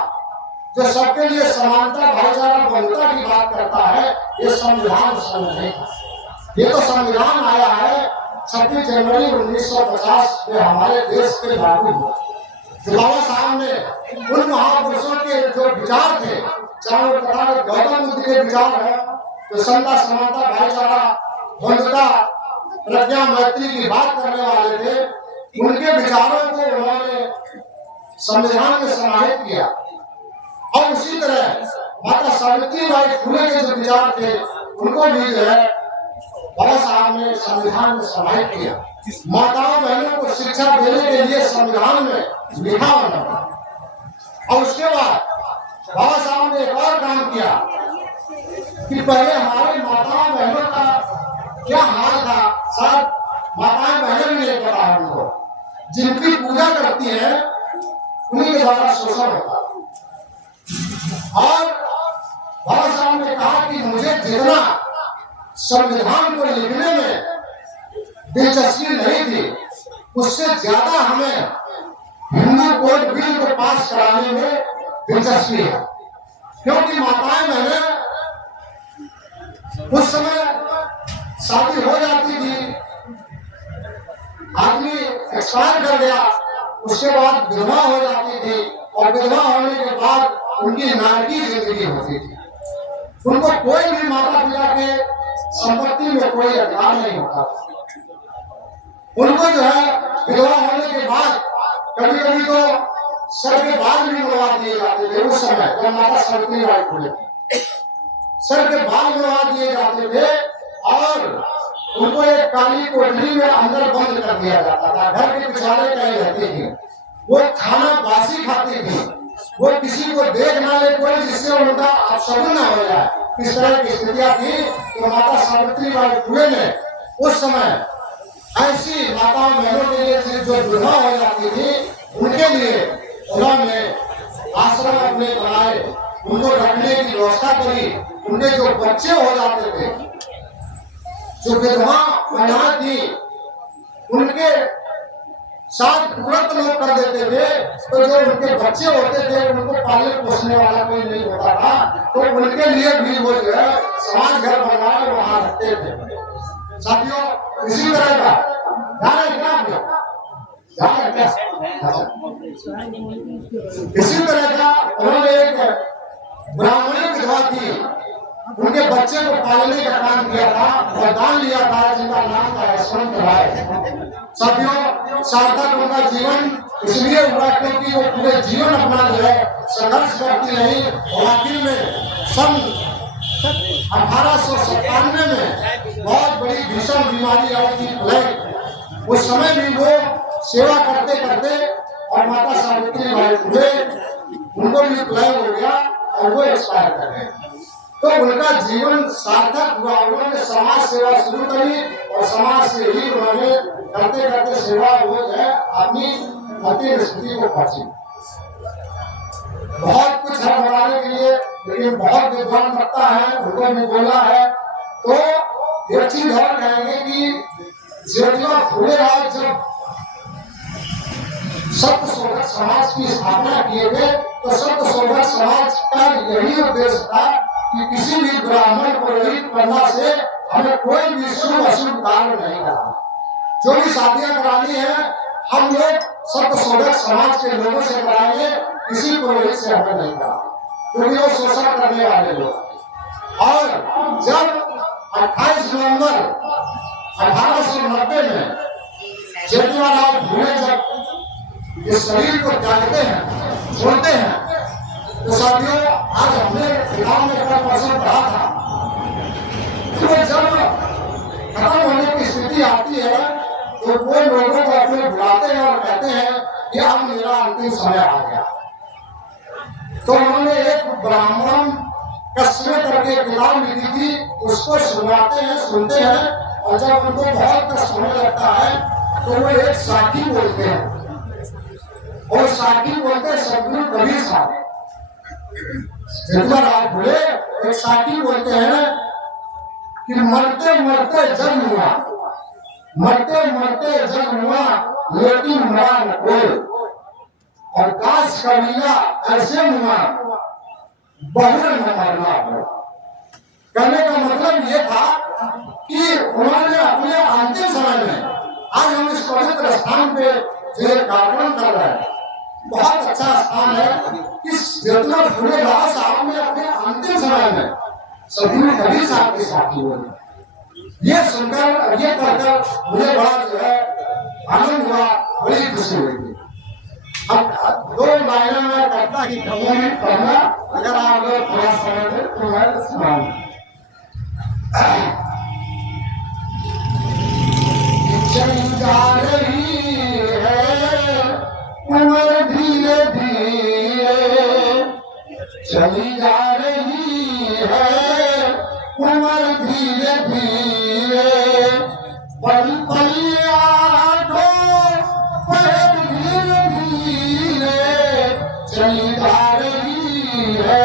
जो सबके लिए समानता भाईचारा बंधुता की बात करता है। ये संविधान उस समय नहीं था। ये तो संविधान आया है 26 जनवरी 1950 में हमारे देश के लागू हुआ। बाबा साहब ने उन महापुरुषों के जो विचार थे चाहे वो तथागत गौतम बुद्ध के विचार है जो समता समानता भाईचारा बंधुता प्रज्ञा मैत्री की बात करने वाले थे उनके विचारों को उन्होंने संविधान में समाहित किया और उसी तरह माता सावित्री बाई फुले के जो विचार थे उनको भी जो है बाबा साहब ने संविधान में समाहित किया। माताओं बहनों को शिक्षा देने के लिए संविधान में लिखा होना था। और उसके बाद बाबा साहब ने एक और काम किया कि पहले हमारे माताओं बहनों का क्या हाल था शायद माताएं बहनें भी नहीं पता है उनको जिनकी पूजा करती है उन्हीं के द्वारा शोषण होता। और बाबा साहब ने कहा कि मुझे जितना संविधान को लिखने में दिलचस्पी नहीं थी उससे ज्यादा हमें हिंदू कोड बिल को पास कराने में दिलचस्पी है क्योंकि माताएं बहनें उस समय शादी हो जाती थी आदमी एक्सपायर कर गया, उसके बाद विधवा हो जाती थी और विधवा होने के बाद उनकी नारकी जिंदगी होती थी। उनको कोई भी माता पिता के संपत्ति में कोई अधिकार नहीं होता था। उनको जो है विधवा होने के बाद कभी कभी तो सर के बाल भी उड़वा दिए जाते थे। उस समय जब माता सावित्री बाई फुले सर के बाल उड़वा दिए जाते थे और उनको एक काली कोठरी में अंदर बंद कर दिया जाता था। घर के पिछवाड़े कहीं रहती थी, वो खाना बासी खाती थी, वो किसी को देख ना ले कोई, जिससे उनका अपशगुन न हो जाए। इस तरह की स्थितियां थी। तो माता सावित्री बाई फुले ने उस समय ऐसी माताओं बहनों के लिए जो विधवा हो जाती थी, उनके लिए उन्होंने आश्रम अपने बनाए, उनको रखने की व्यवस्था करी। उनके जो बच्चे हो जाते थे, जो विधवा महिला थी, उनके साथ व्रत लोग कर देते थे। तो जो उनके बच्चे होते थे, उनको पालने पोसने वाला कोई नहीं होता था, तो उनके लिए भी वो जो है समाज घर बनवा के वहां रखते थे। साथियों, इसी तरह का ध्यान है क्या आप लोग? ध्यान है क्या? इसी तरह का उन्होंने एक ब्राह्मणी विधवा थी, उनके बच्चे को पालने का काम किया था और दान लिया था, जिनका नाम था यशवंत राय। साथियों, सार्थक उनका जीवन इसलिए हुआ क्योंकि वो पूरे जीवन अपना जो है संघर्ष करती रही और आखिर में सन 1897 में बहुत बड़ी भीषण बीमारी आई थी, प्लेग। उस समय भी वो सेवा करते करते और माता सावित्री बाई फुले उनको भी प्लेग हो गया और वो एक्सपायर कर गए। तो उनका जीवन सार्थक हुआ। उन्होंने समाज सेवा शुरू करी और समाज से ही उन्होंने करते करते सेवा वो जो है अपनी अंतिम स्थिति को पहुंची। बहुत कुछ है बनाने के लिए, लेकिन बहुत विद्वान वक्ता है, उनको भी बोला है। तो एक चीज और कहेंगे कि ज्योतिबा फुले राज जब सत्य शोधक समाज की स्थापना किए थे, तो सत्य शोधक समाज का यही उद्देश्य था कि किसी भी ब्राह्मण को रहित करना से हमें कोई भी शुभ अशुभ कार्य नहीं करना। जो भी शादियां करानी है, हम लोग सत्य शोधक समाज के लोगों से कराएंगे, किसी पुरोहित से हमें नहीं कराना, क्योंकि वो शोषण करने वाले लोग। और जब 28 नवंबर 1890 में ज्योतिबा फुले जब इस शरीर को त्यागते हैं, छोड़ते हैं, तो साथियों, आज हमने किताब में एक प्रश्न पढ़ा था कि वो जब खत्म होने की स्थिति आती है, तो वो लोगों को अपने बुलाते हैं और कहते हैं कि अब मेरा अंतिम समय आ गया। तो उन्होंने एक ब्राह्मण कस्मे करके किताब लिखी थी, उसको सुनाते हैं, सुनते हैं, और जब उनको बहुत कष्ट होने लगता है तो वो एक साखी बोलते हैं, और साखी बोलते हैं सदगुरु कबीर साहब। ज्योतिबा फुले एक साखी बोलते हैं कि मरते मरते जन्म हुआ, मरते मरते जन्म हुआ, लेकिन मरा न कोई, और काश कबीरा ऐसे हुआ बहुर न मरना हो। कहने का मतलब ये था कि उन्होंने अपने अंतिम समय में, आज हम इस पवित्र स्थान पे जो कार्यक्रम कर रहे हैं, बहुत अच्छा स्थान है। इस ज्योतिबा फुले साहब ने अपने अंतिम समय में सदगुरु कबीर साहब के साथी हुए। ये सुनकर, ये पढ़कर मुझे बड़ा जो है आनंद हुआ, बड़ी खुशी हुई। अब 2 लाइनों में कहता कि कहूँगा, अगर आप लोग थोड़ा समय दे तो मैं सुनाऊंगा। चली जा रही है उम्र धीरे धीरे, चली जा रही है उम्र धीरे धीरे, पल पल आठों पहर धीरे धीरे, चली जा रही है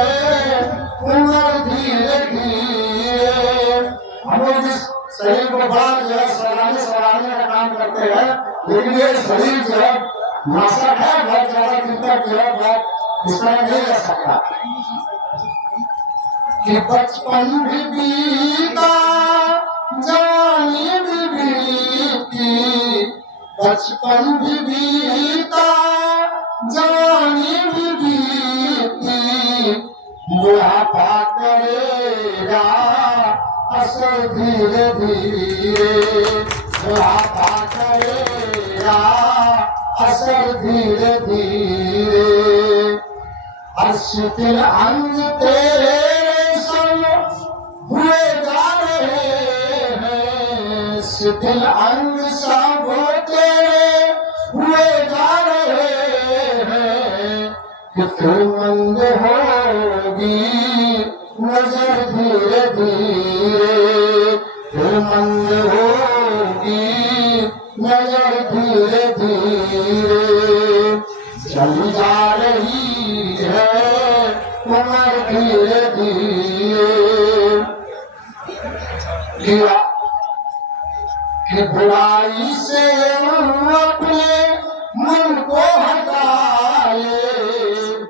उम्र धीरे धीरे। हम लोग इस शरीर को बड़ा जो है सवारने का काम करते हैं, लेकिन ये शरीर जो है नाशक है, बहुत ज्यादा चिंतक जो है बहुत इस तरह नहीं रह सकता। कि बचपन भी बीता, जवानी भी बीती, बचपन भी बीता जवानी भी बीती बुढ़ापा करेगा असर धीरे धीरे बुढ़ापा करेगा असर धीरे धीरे शिथिल अंग तेरे सब हुए जा रहे हैं शिथिल अंग सब तेरे हुए जा रहे हैं कितनी मंद होगी नजर धीरे धीरे फिर मंद होगी नजर धीरे धीरे चली जा रही है उम्र धीरे धीरे कि बुराई से अपने मन को हटाए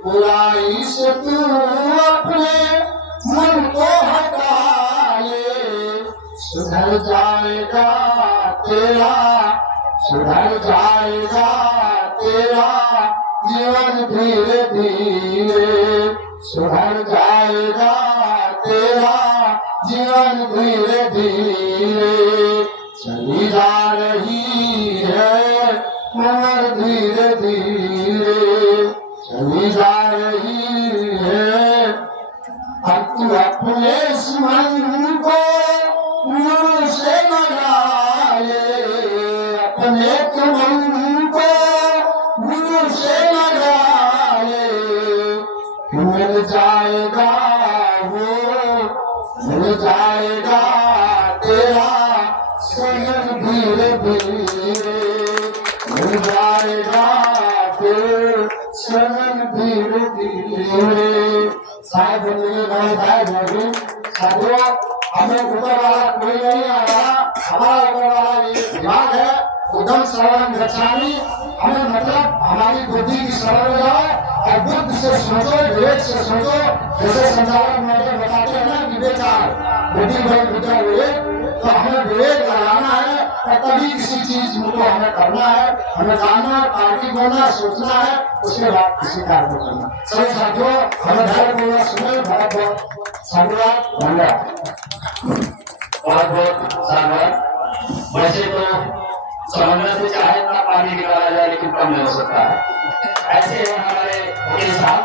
बुराई से तू अपने मन को हटाए सुधर जाएगा तेरा सुधर जाएगा तेरा जीवन धीरे धीरे सुधर जाएगा तेरा जीवन धीरे धीरे चली जा रही है उम्र धीरे धीरे चली जा रही है अब तू अपने मन को नूर से लगाए अपने तू मन को गुरु से लगाए मिल जाएगा वो मिल जाएगा तेरा सजन धीरे धीरे मिल जाएगा तेरा सजन धीरे धीरे साहब बोलिए भाई भाई भाई साथियों हमें ऊपर वाला कोई नहीं आया हमारा ऊपर वाला ये विभाग है उधम श्रवण गच्छामि हमें मतलब हमारी बुद्धि की सरल हो जाए और बुद्ध से सोचो विवेक से सोचो जैसे संचालक महोदय बताते हैं ना कि विचार बुद्धि बल बुद्धा विवेक तो हमें विवेक लगाना है और तभी किसी चीज को हमें करना है हमें जानना तार्किक होना सोचना है उसके बाद किसी कार्य को करना सभी साथियों हमें धैर्य पूर्वक सुने बहुत बहुत धन्यवाद बहुत बहुत धन्यवाद वैसे तो समझने से चाहे इतना पानी निकाला जाए लेकिन कम नहीं हो सकता है ऐसे हैं हमारे वकील साहब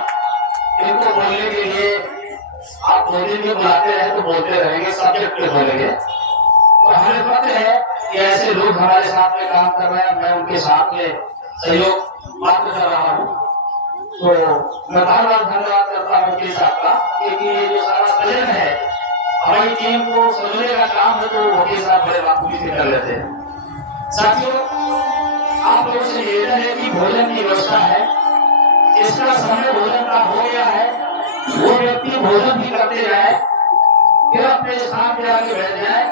इनको बोलने के लिए आप 2 दिन में बुलाते रहे तो बोलते रहेंगे सब्जेक्ट पे बोलेंगे तो हमें पता है कि ऐसे लोग हमारे साथ में काम कर रहे हैं मैं उनके साथ में सहयोग प्राप्त कर रहा हूँ तो मैं बार बार धन्यवाद करता हूँ वकील साहब का क्योंकि ये जो सारा सजन है हमारी टीम को समझने का काम है तो वकील साहब बड़े बाखूबी से कर लेते हैं साथियों आप लोगों से निवेदन है कि भोजन की व्यवस्था है इसका समय भोजन का हो गया है वो व्यक्ति भोजन भी करते जाए फिर अपने स्थान पे आके बैठ जाए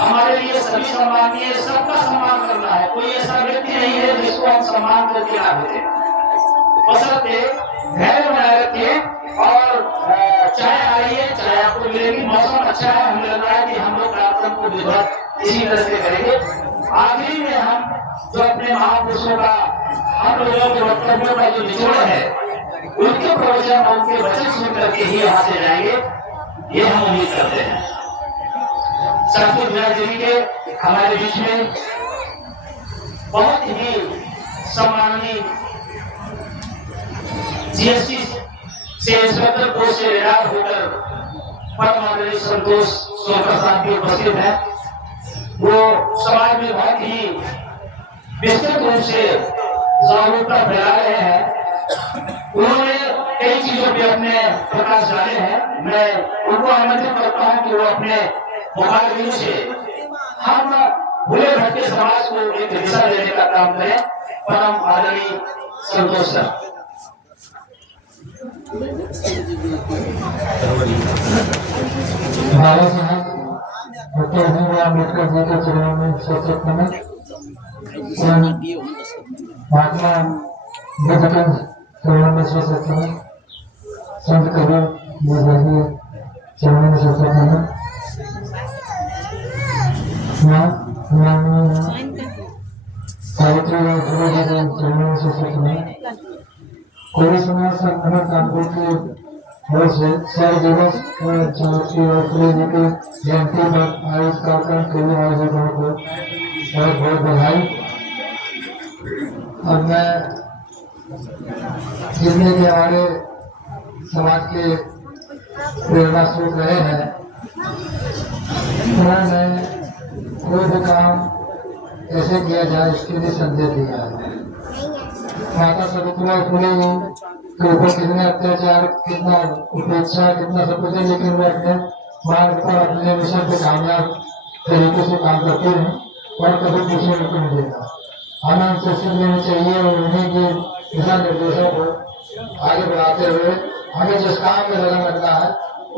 हमारे लिए सभी सम्मानीय सबका सम्मान करना है कोई ऐसा व्यक्ति नहीं है जिसको हम सम्मान करके ना भेजें बशर्ते धैर्य बनाए रखें और चाय आ रही है चाय आपको मिलेगी मौसम अच्छा है हमें लग रहा है कि हम लोग कार्यक्रम को विधिवत इसी तरह से करेंगे आखिरी में हम जो अपने महापुरुषों का हम लोगों के वक्तव्यों का जो निचोड़ है उनके प्रवचन और उनके वचन सुन करके ही यहाँ से जाएंगे ये हम उम्मीद करते हैं सतगुरु विराज जी के हमारे बीच में बहुत ही सम्माननीय जीएसटी से इंस्पेक्टर पोस्ट से रिटायर होकर परम आदरणीय संतोष सोनकर साहब भी उपस्थित है वो समाज में बहुत ही विस्तृत रूप से जागरूकता फैला रहे हैं उन्होंने कई चीजों पे अपने प्रकाश डाले हैं मैं उनको आमंत्रित करता हूं कि वो अपने मुखारबियों से हम भूले भटके समाज को एक दिशा देने का काम करें परम आदरणीय संतोष सर भारत साहब डॉक्टर भीमराव अम्बेडकर जी के चरणों में सशक्त नमन महात्मा बुद्ध के चरणों में सशक्त नमन संत कबीर जी चरणों में सशक्त नमन सावित्री बाई फुले जी के चरणों से सुखमय कोई समाज संगठन कानपुर की ओर से 4 दिवस सावित्री बाई फुले जी की जयंती पर आयोजित कार्यक्रम के लिए आयोजकों को बहुत बहुत बधाई। और मैं जितने भी हमारे समाज के प्रेरणा स्रोत रहे हैं उन्होंने कोई भी काम कैसे किया जाए इसके लिए संदेश दिया है। माता सावित्रीबाई फुले के ऊपर कितने अत्याचार, कितना उपेक्षा, कितना सब कुछ है, लेकिन वे अपने मार्ग पर अपने मिशन पे कामयाब तरीके से काम करते हैं और कभी पीछे उनको नहीं देता। हमें उनसे सीख लेनी चाहिए और उन्हीं के दिशा निर्देशों को आगे बढ़ाते हुए हमें जिस काम में लगन लगना है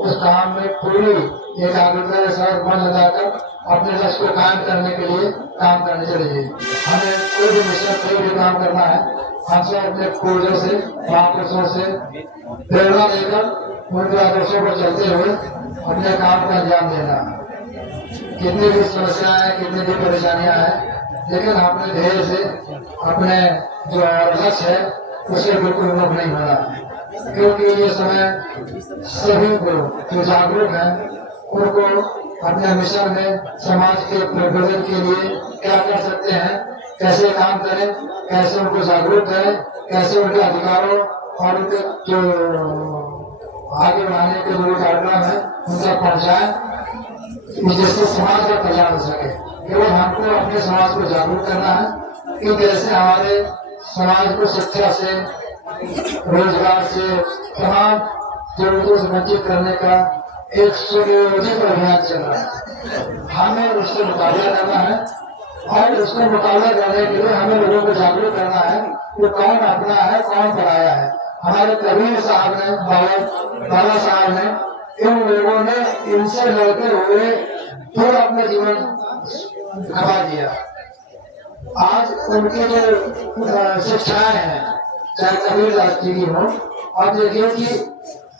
उस काम में पूरी एकाग्रता के साथ मन लगाकर अपने लक्ष्य को कायम करने के लिए काम करने चाहिए। हमें कोई भी मिशन, कोई भी काम करना है, हमसे अपने पूर्वजों से, महापुरुषों से प्रेरणा लेकर उनके आदर्शों पर चलते हुए अपने काम को अंजाम देना। कितनी भी समस्याएं, कितनी भी परेशानियां हैं, लेकिन अपने ध्येय से, अपने जो लक्ष्य है उसे बिल्कुल विमुख नहीं होना, क्योंकि ये समय सभी को जो जागरूक हैं उनको अपने मिशन में समाज के प्रबंधन के लिए क्या कर सकते हैं, कैसे काम करें, कैसे उनको जागरूक करें, कैसे उनके अधिकारों और उनके जो आगे बढ़ाने के जो कार्यक्रम है उनका पहुंचाएं, जिससे समाज का कल्याण हो सके। केवल हमको अपने समाज को जागरूक करना है कि कैसे हमारे समाज को शिक्षा से, रोजगार से, तमाम जरूरतों से वंचित करने का एक सुनियोजित अभियान चल रहा है। हमें उससे मुकाबला करना है और उसका मुकाबला करने के लिए हमें लोगों को जागरूक करना है कि कौन अपना है, कौन पराया है। हमारे कबीर साहब ने, बाबा साहब ने, इन लोगों ने इनसे लड़ते हुए पूरा अपना जीवन खपा दिया। आज उनकी जो शिक्षाएं हैं, चाहे कबीर दास जी की हो, आप देखिए कि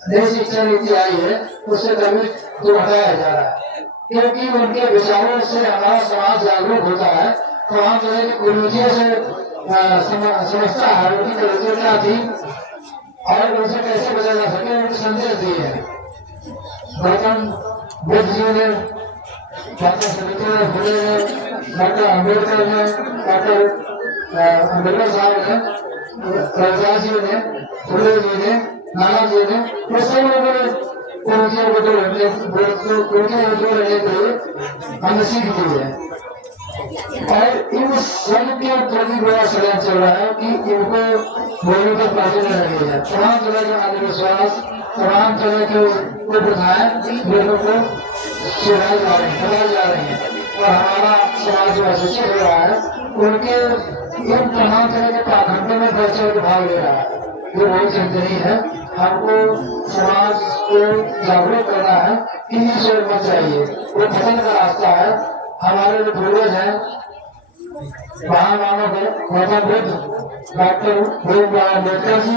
नई शिक्षा नीति आई है उससे कबीर को हटाया जा रहा है, क्योंकि उनके विचारों से हमारा समाज जागरूक होता है। तो हम जो है गुरुजियों से समझता है उनकी जरूरतें क्या थी और उनसे कैसे बदला जा सके, उनके संदेश दिए हैं। गौतम बुद्ध जी ने, डॉक्टर सावित्रीबाई फुले ने, डॉक्टर अम्बेडकर ने, डॉक्टर अम्बेडकर साहब ने, रविदास जी ने, फुले जी ने, नाना जी ने, ये सब लोगों ने गुरुजियों को जोड़ने के लिए हमें सीख दी है। और इन सब के प्रति बड़ा षड्यंत्र चल रहा है कि इनको बोलने पर पार्टी में रख दिया जाए। तमाम तरह के अंधविश्वास, तमाम तरह के प्रथाएं लोगों को सिखाई जा रही हैं, बताई जा रही हैं और हमारा समाज जो अशिक्षित हो रहा है उनके इन तमाम तरह के पाखंडों में बच्चों को भाग ले रहा है। ये बहुत चिंतनीय है। हमको समाज को जागरूक करना है कि ये सोचना चाहिए, वो पतन का रास्ता है। हमारे जो पूर्वज हैं, महान मानव है, गौतम बुद्ध, डॉक्टर भीमराव अम्बेडकर जी,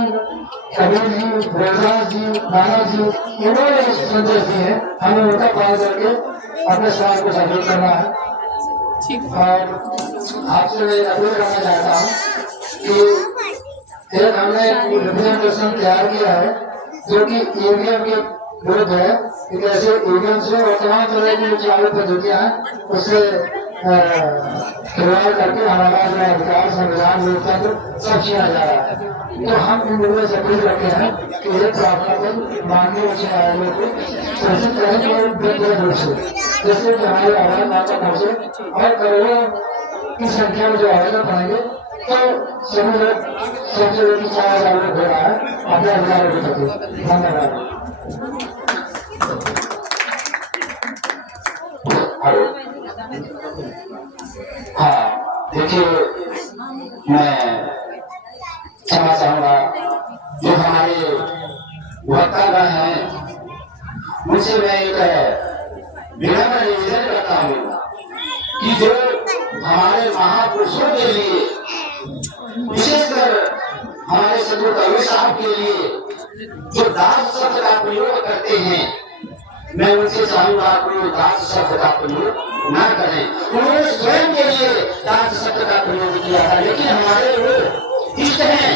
कबीर जी, रविदास जी, नाना जी, इन्होंने इस संदेश दिए हैं। हमें उनका पालन करके अपने समाज को जागरूक करना है। और आपसे मैं अपील करना चाहता हूँ कि एक हमने रिप्रेजेंटेशन तैयार किया है जो कि ईवीएम के विरुद्ध है, कि कैसे ईवीएम से और तमाम तरह की जो चालू पद्धतियां हैं उससे खिलवाड़ करके हमारा जो अधिकार, संविधान, लोकतंत्र सब छीना जा रहा है। तो हम इन लोगों से अपील करते हैं कि ये प्रार्थना को माननीय उच्च न्यायालय को प्रेषित करें और व्यक्तिगत रूप से, जैसे कि हमारे आवाज माता पहुंचे और करोड़ों की संख्या में जो आवेदन बनेंगे तो सभी लोग सबसे बड़ी चारा जागरूक हो रहा है अपने अधिकारों के प्रति। धन्यवाद। हाँ, देखिए, मैं क्षमा चाहूंगा जो हमारे वक्तागण हैं मुझसे मैं एक विनम्र निवेदन करता हूँ कि जो हमारे महापुरुषों के लिए, विशेषकर हमारे सदगुरु कबीर साहब के लिए जो दास शब्द का प्रयोग करते हैं, मैं उनसे चाहूंगा कि दास शब्द का प्रयोग न करें। उन्होंने स्वयं के लिए दास शब्द का प्रयोग किया था, लेकिन हमारे वो इष्ट हैं,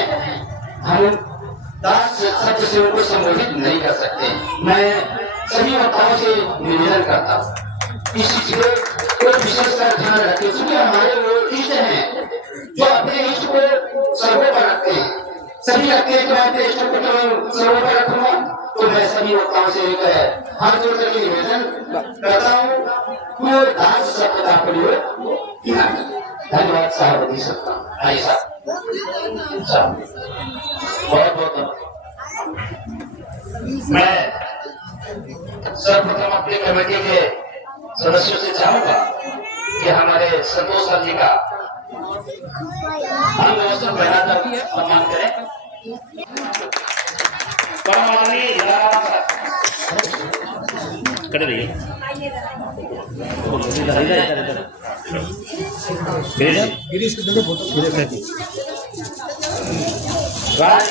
हम दास शब्द से उनको संबोधित नहीं कर सकते। मैं सभी वक्ताओं से निवेदन करता हूँ इस चीज को विशेषकर ध्यान रखें, क्योंकि हमारे वो इष्ट हैं जो अपने इष्ट को सर्वोपरि रखते हैं। सभी रखते हैं कि मैं अपने इष्ट को तो सर्वोपरि रखूंगा, तो मैं सभी वक्ताओं से एक हाथ जोड़ करके निवेदन करता हूँ कि वो दास शब्द का प्रयोग किया। धन्यवाद साहब सकता आइए साहब बहुत बहुत मैं सर्वप्रथम अपनी कमेटी के सदस्यों से चाहूंगा कि हमारे संतोष सर जी का हम व्यवस्था बनाकर सम्मान करें। कर रही गिरीश को दो फोटो मेरे साथ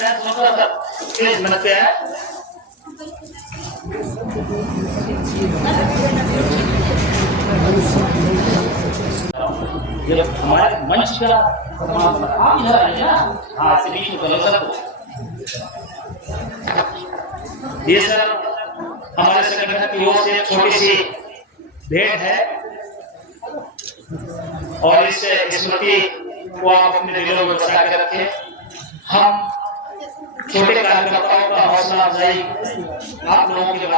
ही मिनट पे है। ये हमारे मंच का आप इधर आइए ना, हाँ से बीच में सर ये सर हमारे संगठन की ओर से एक छोटी सी भेंट है और इस स्मृति को आप अपने दिलों में बचा के रखें। हम छोटे कार्यकर्ताओं का हौसला अफजाई आप लोगों के